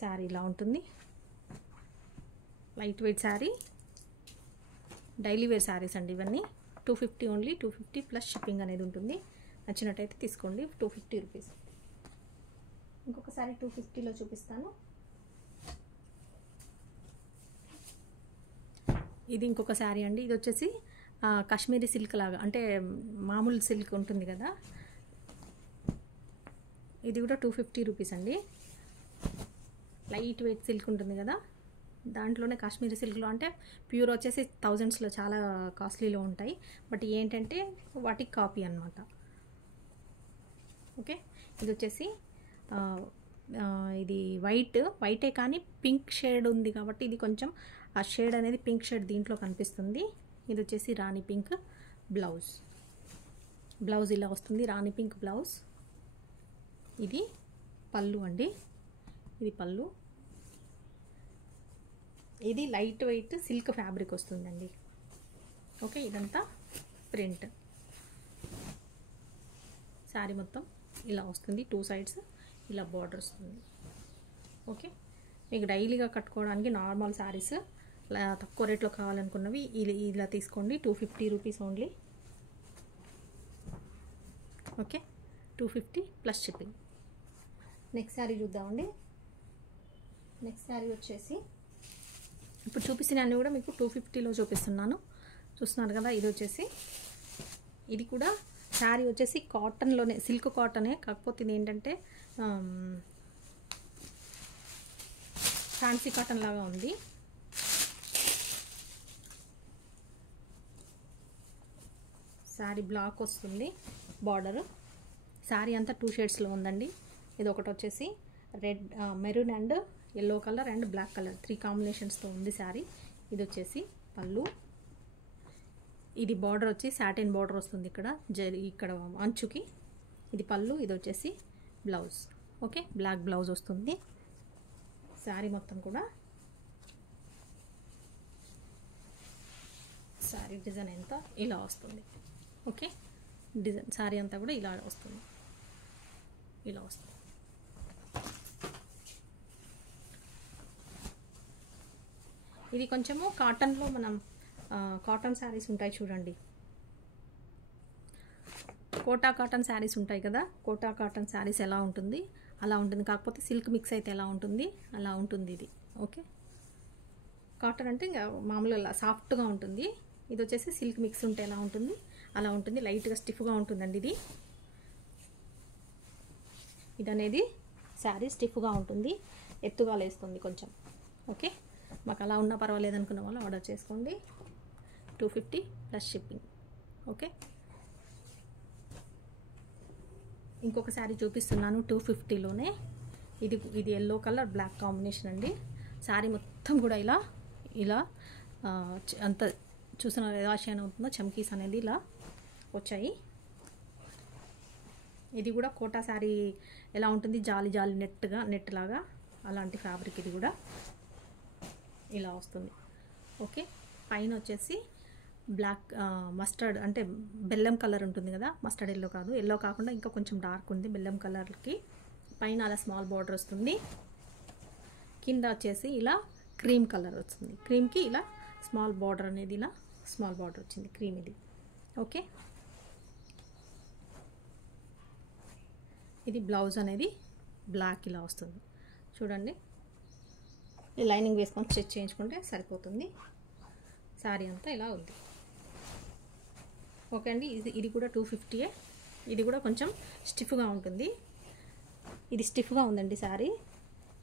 శారీ ఇలా ఉంటుంది. Light weight sari, daily wear saris అండి ఇవన్నీ. 250 ఓన్లీ, 250 ప్లస్ షిప్పింగ్ అనేది ఉంటుంది. నచ్చినట్టయితే తీసుకోండి. 250 రూపీస్. ఇంకొకసారి 250లో చూపిస్తాను. ఇది ఇంకొక శారీ అండి. ఇది వచ్చేసి కాశ్మీరీ సిల్క్ లాగా, అంటే మామూలు సిల్క్ ఉంటుంది కదా, ఇది కూడా 250 రూపీస్ అండి. లైట్ వెయిట్ సిల్క్ ఉంటుంది కదా, దాంట్లోనే కాశ్మీరీ సిల్క్లో అంటే ప్యూర్ వచ్చేసి థౌజండ్స్లో చాలా కాస్ట్లీలో ఉంటాయి. బట్ ఏంటంటే వాటికి కాపీ అన్నమాట. ఓకే, ఇది వచ్చేసి ఇది వైటే కానీ పింక్ షేడ్ ఉంది కాబట్టి ఇది కొంచెం ఆ షేడ్ అనేది పింక్ షేడ్ దీంట్లో కనిపిస్తుంది. ఇది వచ్చేసి రాణి పింక్ బ్లౌజ్ ఇలా వస్తుంది, రాణి పింక్ బ్లౌజ్. ఇది పళ్ళు అండి, ఇది పళ్ళు. ఇది లైట్ వెయిట్ సిల్క్ ఫ్యాబ్రిక్ వస్తుందండి. ఓకే, ఇదంతా ప్రింట్. శారీ మొత్తం ఇలా వస్తుంది, 2 సైడ్స్ ఇలా బార్డర్ వస్తుంది. ఓకే, మీకు డైలీగా కట్టుకోవడానికి నార్మల్ శారీస్ తక్కువ రేట్లో కావాలనుకున్నవి ఇలా తీసుకోండి. 250 rupees only. Okay, 250 plus shipping. Next sari చూద్దామండి. నెక్స్ట్ శారీ వచ్చేసి ఇప్పుడు చూపిస్తున్న అన్నీ కూడా మీకు 250లో చూపిస్తున్నాను. చూస్తున్నారు కదా, ఇది వచ్చేసి ఇది కూడా శారీ వచ్చేసి కాటన్లోనే, సిల్క్ కాటనే, కాకపోతే ఇది ఏంటంటే ఫ్యాన్సీ కాటన్ లాగా ఉంది. శారీ బ్లాక్ వస్తుంది బార్డర్. శారీ అంతా 2 షేడ్స్లో ఉందండి. ఇది ఒకటి వచ్చేసి red, maroon and yellow colour and black colour 3 కాంబినేషన్స్తో ఉంది శారీ. ఇది వచ్చేసి పళ్ళు. ఇది బార్డర్ వచ్చి సాటిన్ బార్డర్ వస్తుంది ఇక్కడ అంచుకి. ఇది పళ్ళు, ఇది వచ్చేసి బ్లౌజ్. ఓకే, బ్లాక్ బ్లౌజ్ వస్తుంది. శారీ మొత్తం కూడా శారీ డిజైన్ అంతా ఇలా వస్తుంది. ఓకే, డిజైన్ శారీ అంతా కూడా ఇలా వస్తుంది, ఇలా వస్తుంది. ఇది కొంచెము కాటన్లో మనం కాటన్ శారీస్ ఉంటాయి చూడండి, కోటా కాటన్ శారీస్ ఉంటాయి కదా, కోటా కాటన్ శారీస్ ఎలా ఉంటుంది అలా ఉంటుంది. కాకపోతే సిల్క్ మిక్స్ అయితే ఎలా ఉంటుంది అలా ఉంటుంది ఇది. ఓకే, కాటన్ అంటే ఇంకా మామూలుగా సాఫ్ట్గా ఉంటుంది. ఇది వచ్చేసి సిల్క్ మిక్స్ ఉంటే ఎలా ఉంటుంది అలా ఉంటుంది. లైట్గా స్టిఫ్గా ఉంటుందండి ఇది అనేది శారీ స్టిఫ్గా ఉంటుంది, ఎత్తుగా లేస్తుంది కొంచెం. ఓకే, మాకు అలా ఉన్నా పర్వాలేదు అనుకున్న వాళ్ళు ఆర్డర్ చేసుకోండి. 250 ప్లస్ షిప్పింగ్. ఓకే, ఇంకొక శారీ చూపిస్తున్నాను 250లోనే. ఇది ఎల్లో కలర్ బ్లాక్ కాంబినేషన్ అండి. శారీ మొత్తం కూడా ఇలా అంత చూసిన ఎలా షైన్ అవుతుందో చమ్కీస్ అనేది ఇలా వచ్చాయి. ఇది కూడా కోటా శారీ ఎలా ఉంటుంది, జాలి నెట్ లాగా అలాంటి ఫ్యాబ్రిక్. ఇది కూడా ఇలా వస్తుంది. ఓకే, పైన వచ్చేసి బ్లాక్ మస్టర్డ్ అంటే బెల్లం కలర్ ఉంటుంది కదా, మస్టర్డ్ ఎల్లో కాదు, ఎల్లో కాకుండా ఇంకా కొంచెం డార్క్ ఉంది బెల్లం కలర్కి. పైన అలా స్మాల్ బార్డర్ వస్తుంది. కింద వచ్చేసి ఇలా క్రీమ్ కలర్ వస్తుంది. క్రీమ్కి ఇలా స్మాల్ బార్డర్ అనేది ఇలా స్మాల్ బార్డర్ వచ్చింది క్రీమ్ ఇది. ఓకే, ఇది బ్లౌజ్ అనేది బ్లాక్ ఇలా వస్తుంది చూడండి. ఈ లైనింగ్ వేసుకొని స్టిచ్ చేయించుకుంటే సరిపోతుంది. శారీ అంతా ఇలా ఉంది. ఓకే అండి, ఇది కూడా 250. ఇది కూడా కొంచెం స్టిఫ్గా ఉంటుంది. ఇది స్టిఫ్గా ఉందండి శారీ.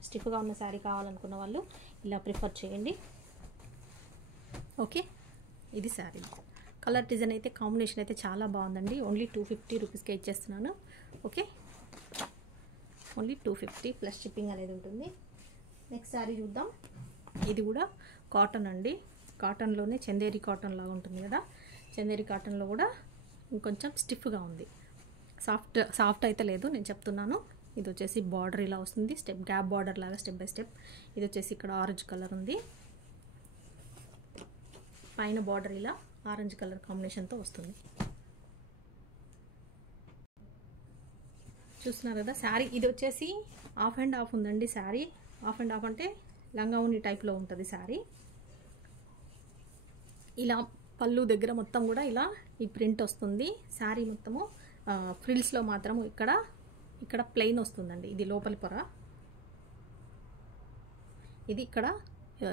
స్టిఫ్గా ఉన్న శారీ కావాలనుకున్న వాళ్ళు ఇలా ప్రిఫర్ చేయండి. ఓకే, ఇది శారీ కలర్ డిజైన్ అయితే కాంబినేషన్ అయితే చాలా బాగుందండి. ఓన్లీ 250 రూపీస్కే ఇచ్చేస్తున్నాను. ఓకే, ఓన్లీ 250 ప్లస్ షిప్పింగ్ అనేది ఉంటుంది. నెక్స్ట్ శారీ చూద్దాం. ఇది కూడా కాటన్ అండి. కాటన్లోనే చందేరి కాటన్ లాగా ఉంటుంది కదా, చందేరి కాటన్లో కూడా ఇంకొంచెం స్టిఫ్గా ఉంది. సాఫ్ట్ అయితే లేదు, నేను చెప్తున్నాను. ఇది వచ్చేసి బార్డర్ ఇలా వస్తుంది, స్టెప్ గ్యాప్ బార్డర్ లాగా స్టెప్ బై స్టెప్. ఇది వచ్చేసి ఇక్కడ ఆరెంజ్ కలర్ ఉంది, పైన బార్డర్ ఇలా ఆరెంజ్ కలర్ కాంబినేషన్తో వస్తుంది. చూస్తున్నారు కదా శారీ. ఇది వచ్చేసి హాఫ్ అండ్ హాఫ్ ఉందండి శారీ. హాఫ్ అండ్ హాఫ్ అంటే లంగావుని టైప్లో ఉంటుంది శారీ. ఇలా పళ్ళు దగ్గర మొత్తం కూడా ఇలా ఈ ప్రింట్ వస్తుంది. శారీ మొత్తము ఫ్రిల్స్లో మాత్రము ఇక్కడ ప్లెయిన్ వస్తుందండి. ఇది లోపలి పొర, ఇది ఇక్కడ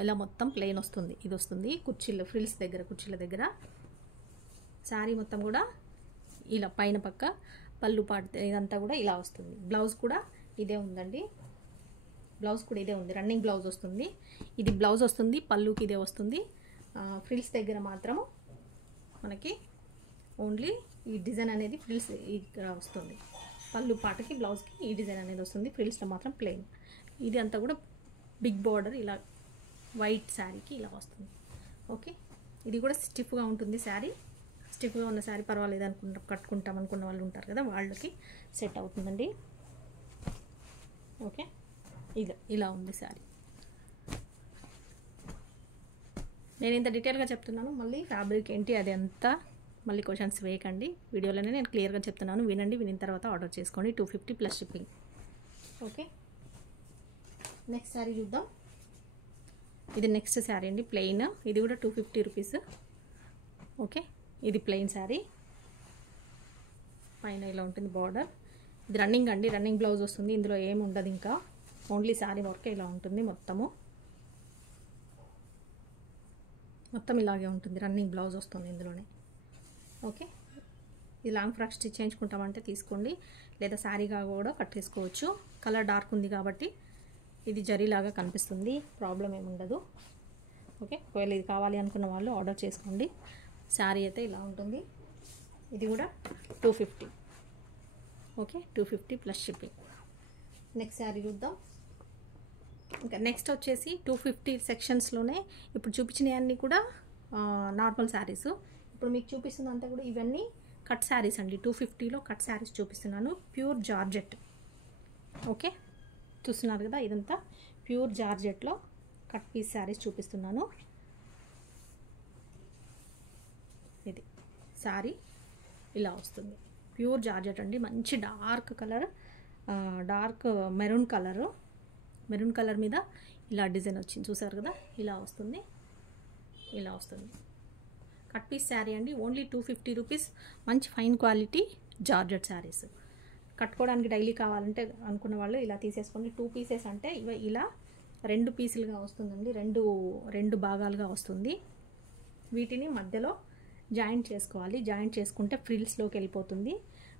ఇలా మొత్తం ప్లెయిన్ వస్తుంది. ఇది వస్తుంది కుర్చీల ఫ్రిల్స్ దగ్గర, కుర్చీల దగ్గర. శారీ మొత్తం కూడా ఇలా పైన పక్క పళ్ళు పాటు ఇదంతా కూడా ఇలా వస్తుంది. బ్లౌజ్ కూడా ఇదే ఉందండి, బ్లౌజ్ కూడా ఇదే ఉంది, రన్నింగ్ బ్లౌజ్ వస్తుంది. ఇది బ్లౌజ్ వస్తుంది, పళ్ళుకి ఇదే వస్తుంది. ఫ్రిల్స్ దగ్గర మాత్రము మనకి ఓన్లీ ఈ డిజైన్ అనేది ఫ్రిల్స్ ఇక్కడ వస్తుంది. పళ్ళు పాటకి బ్లౌజ్కి ఈ డిజైన్ అనేది వస్తుంది. ఫ్రిల్స్లో మాత్రం ప్లెయిన్. ఇది అంతా కూడా బిగ్ బార్డర్ ఇలా వైట్ శారీకి ఇలా వస్తుంది. ఓకే, ఇది కూడా స్టిఫ్గా ఉంటుంది శారీ. స్టిఫ్గా ఉన్న శారీ పర్వాలేదు కట్టుకుంటాం అనుకున్న వాళ్ళు ఉంటారు కదా, వాళ్ళకి సెట్ అవుతుందండి. ఓకే, ఇలా ఉంది శారీ. నేను ఇంత డీటెయిల్గా చెప్తున్నాను, మళ్ళీ ఫ్యాబ్రిక్ ఏంటి అది అంతా మళ్ళీ క్వశ్చన్స్ వేయకండి. వీడియోలోనే నేను క్లియర్గా చెప్తున్నాను, వినండి. వినిన తర్వాత ఆర్డర్ చేసుకోండి. 250 plus shipping. Okay, next sari చూద్దాం. ఇది నెక్స్ట్ శారీ అండి, ప్లెయిన్. ఇది కూడా 250 రూపీస్. ఓకే, ఇది ప్లెయిన్ శారీ, పైన ఇలా ఉంటుంది బార్డర్. ఇది రన్నింగ్ అండి, రన్నింగ్ బ్లౌజ్ వస్తుంది. ఇందులో ఏమి ఉండదు, ఇంకా ఓన్లీ శారీ వర్క్ ఇలా ఉంటుంది. మొత్తం ఇలాగే ఉంటుంది, రన్నింగ్ బ్లౌజ్ వస్తుంది ఇందులోనే. ఓకే, ఇది లాంగ్ ఫ్రాక్ స్టిచ్ చేయించుకుంటామంటే తీసుకోండి, లేదా శారీగా కూడా కట్టేసుకోవచ్చు. కలర్ డార్క్ ఉంది కాబట్టి ఇది జరీలాగా కనిపిస్తుంది, ప్రాబ్లం ఏమి ఉండదు. ఓకే, ఒకవేళ ఇది కావాలి అనుకున్న వాళ్ళు ఆర్డర్ చేసుకోండి. శారీ అయితే ఇలా ఉంటుంది. ఇది కూడా 250. Okay, 250 plus shipping. Next sari చూద్దాం. ఇంకా నెక్స్ట్ వచ్చేసి 250 సెక్షన్స్లోనే ఇప్పుడు చూపించినవన్నీ కూడా నార్మల్ శారీస్. ఇప్పుడు మీకు చూపిస్తుందంతా కూడా ఇవన్నీ కట్ శారీస్ అండి. 250లో కట్ శారీస్ చూపిస్తున్నాను, ప్యూర్ జార్జెట్. ఓకే, చూస్తున్నారు కదా, ఇదంతా ప్యూర్ జార్జెట్లో కట్ పీస్ శారీస్ చూపిస్తున్నాను. ఇది శారీ ఇలా వస్తుంది, ప్యూర్ జార్జెట్ అండి. మంచి dark colour, dark maroon colour మీద ఇలా డిజైన్ వచ్చింది, చూసారు కదా, ఇలా వస్తుంది. కట్ పీస్ శారీ అండి, ఓన్లీ 250 రూపీస్. మంచి ఫైన్ క్వాలిటీ జార్జెట్ శారీస్. కట్టుకోవడానికి డైలీ కావాలంటే అనుకున్న వాళ్ళు ఇలా తీసేసుకోండి. 2 పీసెస్ అంటే ఇలా 2 పీసులుగా వస్తుందండి, రెండు భాగాలుగా వస్తుంది. వీటిని మధ్యలో జాయింట్ చేసుకోవాలి. జాయింట్ చేసుకుంటే ఫ్రిల్స్లోకి వెళ్ళిపోతుంది.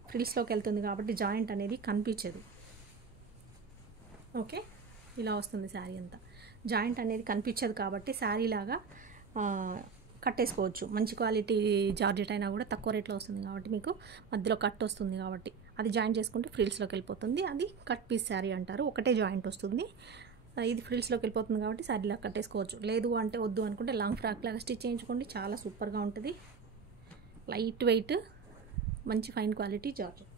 ఫ్రిల్స్లోకి వెళ్తుంది కాబట్టి జాయింట్ అనేది కనిపించదు. ఓకే, ఇలా వస్తుంది శారీ అంతా. జాయింట్ అనేది కనిపించదు కాబట్టి శారీ లాగా కట్టేసుకోవచ్చు. మంచి క్వాలిటీ జార్జెట్ అయినా కూడా తక్కువ రేట్లో వస్తుంది కాబట్టి మీకు మధ్యలో కట్ వస్తుంది కాబట్టి అది జాయింట్ చేసుకుంటే ఫ్రిల్స్లోకి వెళ్ళిపోతుంది. అది కట్ పీస్ శారీ అంటారు, ఒకటే జాయింట్ వస్తుంది. ఇది ఫ్రిల్స్లోకి వెళ్ళిపోతుంది కాబట్టి శారీలా కట్టేసుకోవచ్చు. లేదు అంటే వద్దు అనుకుంటే లాంగ్ ఫ్రాక్ లాగా స్టిచ్ చేయించుకోండి, చాలా సూపర్గా ఉంటుంది. లైట్ వెయిట్, మంచి fine quality georgette.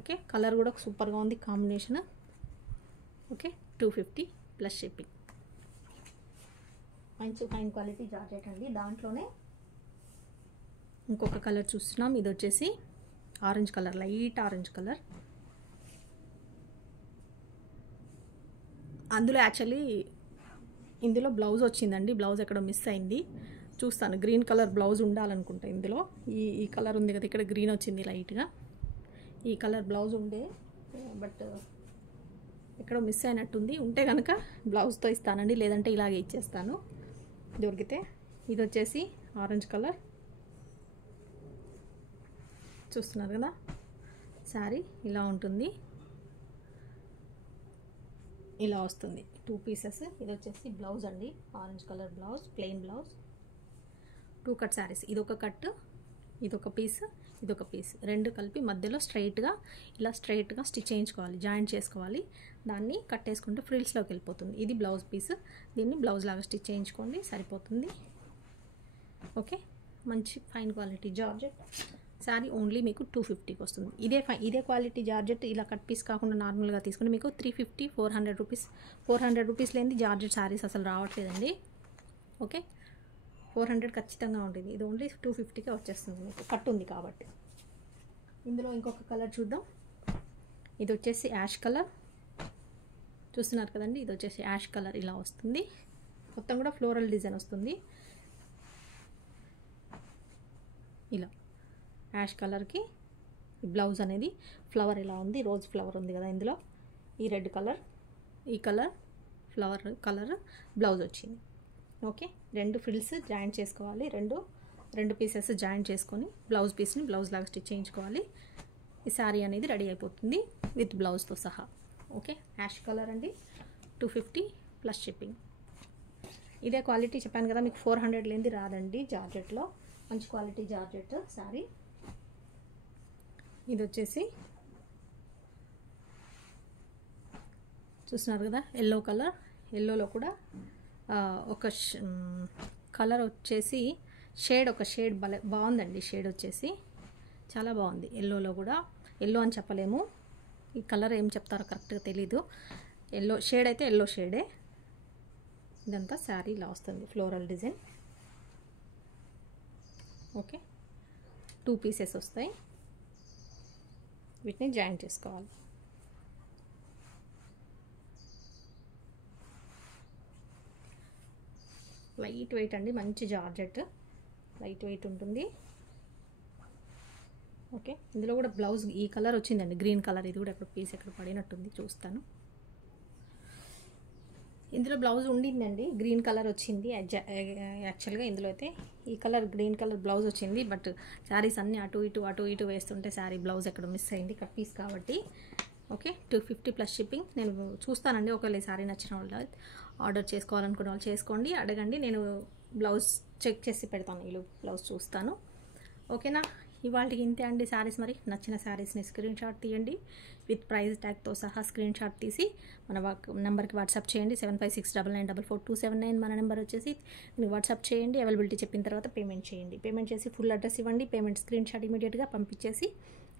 Okay, colour కూడా సూపర్గా ఉంది కాంబినేషన్. Okay, 250 plus shipping. మంచి ఫైన్ క్వాలిటీ జార్జెట్ అండి. దాంట్లోనే ఇంకొక కలర్ చూస్తున్నాం. ఇది వచ్చేసి orange colour, light orange colour. అందులో యాక్చువల్లీ ఇందులో బ్లౌజ్ వచ్చిందండి, బ్లౌజ్ ఎక్కడ మిస్ అయింది, చూస్తాను. గ్రీన్ కలర్ బ్లౌజ్ ఉండాలనుకుంటా ఇందులో. ఈ కలర్ ఉంది కదా, ఇక్కడ గ్రీన్ వచ్చింది లైట్గా. ఈ కలర్ బ్లౌజ్ ఉండే, బట్ ఎక్కడో మిస్ అయినట్టుంది. ఉంటే కనుక బ్లౌజ్తో ఇస్తానండి, లేదంటే ఇలాగే ఇచ్చేస్తాను దొరికితే. ఇది వచ్చేసి ఆరెంజ్ కలర్, చూస్తున్నారు కదా, శారీ ఇలా ఉంటుంది, ఇలా వస్తుంది. 2 పీసెస్. ఇది వచ్చేసి బ్లౌజ్ అండి, orange colour blouse, plain blouse. 2 cut saris, ఇదొక కట్, ఇదొక పీస్, ఇదొక పీస్, రెండు కలిపి మధ్యలో స్ట్రైట్గా స్టిచ్ చేయించుకోవాలి, జాయింట్ చేసుకోవాలి. దాన్ని కట్టేసుకుంటే ఫ్రిల్స్లోకి వెళ్ళిపోతుంది. ఇది బ్లౌజ్ పీస్, దీన్ని బ్లౌజ్ లాగా స్టిచ్ చేయించుకోండి, సరిపోతుంది. ఓకే, మంచి fine quality georgette. Sari only మీకు 250కి వస్తుంది. ఇదే క్వాలిటీ జార్జెట్ ఇలా కట్ పీస్ కాకుండా నార్మల్గా తీసుకుంటే మీకు 350 400 రూపీస్ 400 రూపీస్ లేని జార్జెట్ శారీస్ అసలు రావట్లేదండి. ఓకే, 400 ఖచ్చితంగా ఉంటుంది. ఇది ఓన్లీ 250కే వచ్చేస్తుంది మీకు, కట్ ఉంది కాబట్టి. ఇందులో ఇంకొక కలర్ చూద్దాం. ఇది వచ్చేసి యాష్ కలర్, చూస్తున్నారు కదండి. ఇది వచ్చేసి యాష్ కలర్ ఇలా వస్తుంది. మొత్తం కూడా ఫ్లోరల్ డిజైన్ వస్తుంది. ఇలా యాష్ కలర్కి బ్లౌజ్ అనేది ఫ్లవర్ ఇలా ఉంది. రోజ్ ఫ్లవర్ ఉంది కదా ఇందులో. ఈ రెడ్ కలర్, ఈ కలర్ ఫ్లవర్ కలర్ బ్లౌజ్ వచ్చింది. ఓకే, 2 ఫ్రిల్స్ జాయింట్ చేసుకోవాలి. రెండు పీసెస్ జాయింట్ చేసుకొని బ్లౌజ్ పీస్ని బ్లౌజ్ లాగా స్టిచ్ చేయించుకోవాలి. ఈ శారీ అనేది రెడీ అయిపోతుంది విత్ బ్లౌజ్తో సహా. ఓకే, యాష్ కలర్ అండి, 250 ప్లస్ షిప్పింగ్. ఇదే క్వాలిటీ చెప్పాను కదా మీకు, 400 లేనిది రాదండి జార్జెట్లో. మంచి క్వాలిటీ జార్జెట్ శారీ. ఇది వచ్చేసి చూస్తున్నారు కదా ఎల్లో కలర్. ఎల్లోలో కూడా ఒక కలర్ వచ్చేసి ఒక షేడ్ బాగుందండి. షేడ్ వచ్చేసి చాలా బాగుంది. ఎల్లోలో కూడా, ఎల్లో అని చెప్పలేము, ఈ కలర్ ఏం చెప్తారో కరెక్ట్గా తెలీదు. ఎల్లో షేడ్ అయితే ఎల్లో షేడే. ఇదంతా శారీ ఇలా వస్తుంది, ఫ్లోరల్ డిజైన్. ఓకే, 2 పీసెస్ వస్తాయి. వీటిని జాయిన్ చేసుకోవాలి. లైట్ వెయిట్ అండి, మంచి జార్జెట్, లైట్ వెయిట్ ఉంటుంది. ఓకే, ఇందులో కూడా బ్లౌజ్ ఈ కలర్ వచ్చిందండి, గ్రీన్ కలర్. ఇది కూడా ఎక్కడ పీస్ ఎక్కడ పడినట్టుంది, చూస్తాను. ఇందులో బ్లౌజ్ ఉండిందండి, గ్రీన్ కలర్ వచ్చింది. యాక్చువల్గా ఇందులో అయితే ఈ కలర్ గ్రీన్ కలర్ బ్లౌజ్ వచ్చింది. బట్ శారీస్ అన్నీ అటు ఇటు వేస్తుంటే శారీ బ్లౌజ్ ఎక్కడ మిస్ అయింది, కట్ పీస్ కాబట్టి. Okay, 250 plus shipping. నేను చూస్తానండి, ఒకవేళ శారీ నచ్చిన వాళ్ళు ఆర్డర్ చేసుకోవాలనుకున్న వాళ్ళు చేసుకోండి, అడగండి. నేను బ్లౌజ్ చెక్ చేసి పెడతాను, ఈ బ్లౌజ్ చూస్తాను. ఓకేనా, ఇవాళకి ఇంతే అండి శారీస్. మరి నచ్చిన శారీస్ని స్క్రీన్ షాట్ తీయండి, విత్ ప్రైస్ ట్యాగ్తో సహా స్క్రీన్ షాట్ తీసి మన నెంబర్కి వాట్సాప్ చేయండి. 7569944279 మన నెంబర్ వచ్చేసి. మీరు వాట్సాప్ చేయండి, అవైలబిలిటీ చెప్పిన తర్వాత పేమెంట్ చేయండి. పేమెంట్ చేసి ఫుల్ అడ్రస్ ఇవ్వండి. పేమెంట్ స్క్రీన్ షాట్ ఇమీడియట్గా పంపించేసి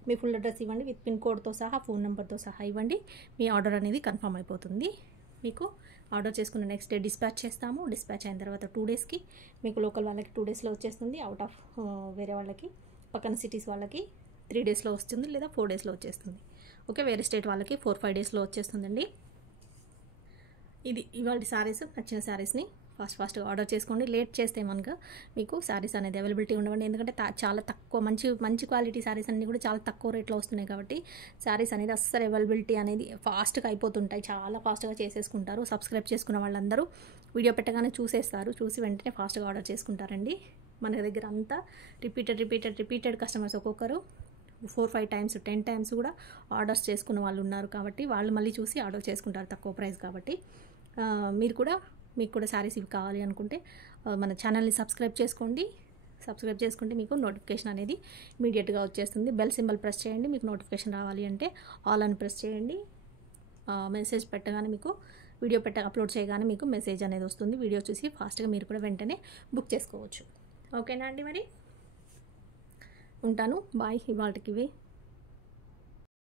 మీ ఫుల్ అడ్రస్ ఇవ్వండి, విత్ పిన్ కోడ్తో సహా ఫోన్ నెంబర్తో సహా ఇవ్వండి. మీ ఆర్డర్ అనేది కన్ఫర్మ్ అయిపోతుంది. మీకు ఆర్డర్ చేసుకున్న నెక్స్ట్ డే డిస్పాచ్ చేస్తాము. డిస్పాచ్ అయిన తర్వాత 2 డేస్కి, మీకు లోకల్ వాళ్ళకి 2 డేస్లో వచ్చేస్తుంది. అవుట్ ఆఫ్ వేరే వాళ్ళకి, పక్కన సిటీస్ వాళ్ళకి 3 డేస్లో వస్తుంది, లేదా 4 డేస్లో వచ్చేస్తుంది. ఓకే, వేరే స్టేట్ వాళ్ళకి 4-5 డేస్లో వచ్చేస్తుందండి. ఇది ఇవాళ శారీస్. నచ్చిన శారీస్ని ఫాస్ట్గా ఆర్డర్ చేసుకోండి. లేట్ చేస్తే మనకు మీకు శారీస్ అనేది అవైలబిలిటీ ఉండవండి. ఎందుకంటే చాలా తక్కువ మంచి క్వాలిటీ శారీస్ అన్నీ కూడా చాలా తక్కువ రేట్లో వస్తున్నాయి కాబట్టి శారీస్ అనేది అస్సలు అవైలబిలిటీ అనేది ఫాస్ట్గా అయిపోతుంటాయి. చాలా ఫాస్ట్గా చేసేసుకుంటారు. సబ్స్క్రైబ్ చేసుకున్న వాళ్ళందరూ వీడియో పెట్టగానే చూసేస్తారు, చూసి వెంటనే ఫాస్ట్గా ఆర్డర్ చేసుకుంటారండి. మన దగ్గర అంతా రిపీటెడ్ కస్టమర్స్ ఒక్కొక్కరు 4-5 టైమ్స్ 10 టైమ్స్ కూడా ఆర్డర్స్ చేసుకున్న వాళ్ళు ఉన్నారు. కాబట్టి వాళ్ళు మళ్ళీ చూసి ఆర్డర్ చేసుకుంటారు, తక్కువ ప్రైస్ కాబట్టి. మీకు కూడా శారీస్ ఇవి కావాలి అనుకుంటే మన ఛానల్ని సబ్స్క్రైబ్ చేసుకోండి. సబ్స్క్రైబ్ చేసుకుంటే మీకు నోటిఫికేషన్ అనేది ఇమీడియట్గా వచ్చేస్తుంది. బెల్ సింబల్ ప్రెస్ చేయండి. మీకు నోటిఫికేషన్ రావాలి అంటే ఆల్ అని ప్రెస్ చేయండి. మెసేజ్ పెట్టగానే మీకు వీడియో అప్లోడ్ చేయగానే మీకు మెసేజ్ అనేది వస్తుంది. వీడియో చూసి ఫాస్ట్గా మీరు కూడా వెంటనే బుక్ చేసుకోవచ్చు. ఓకేనా అండి, మరి ఉంటాను. బాయ్. ఇవాళకి ఇవి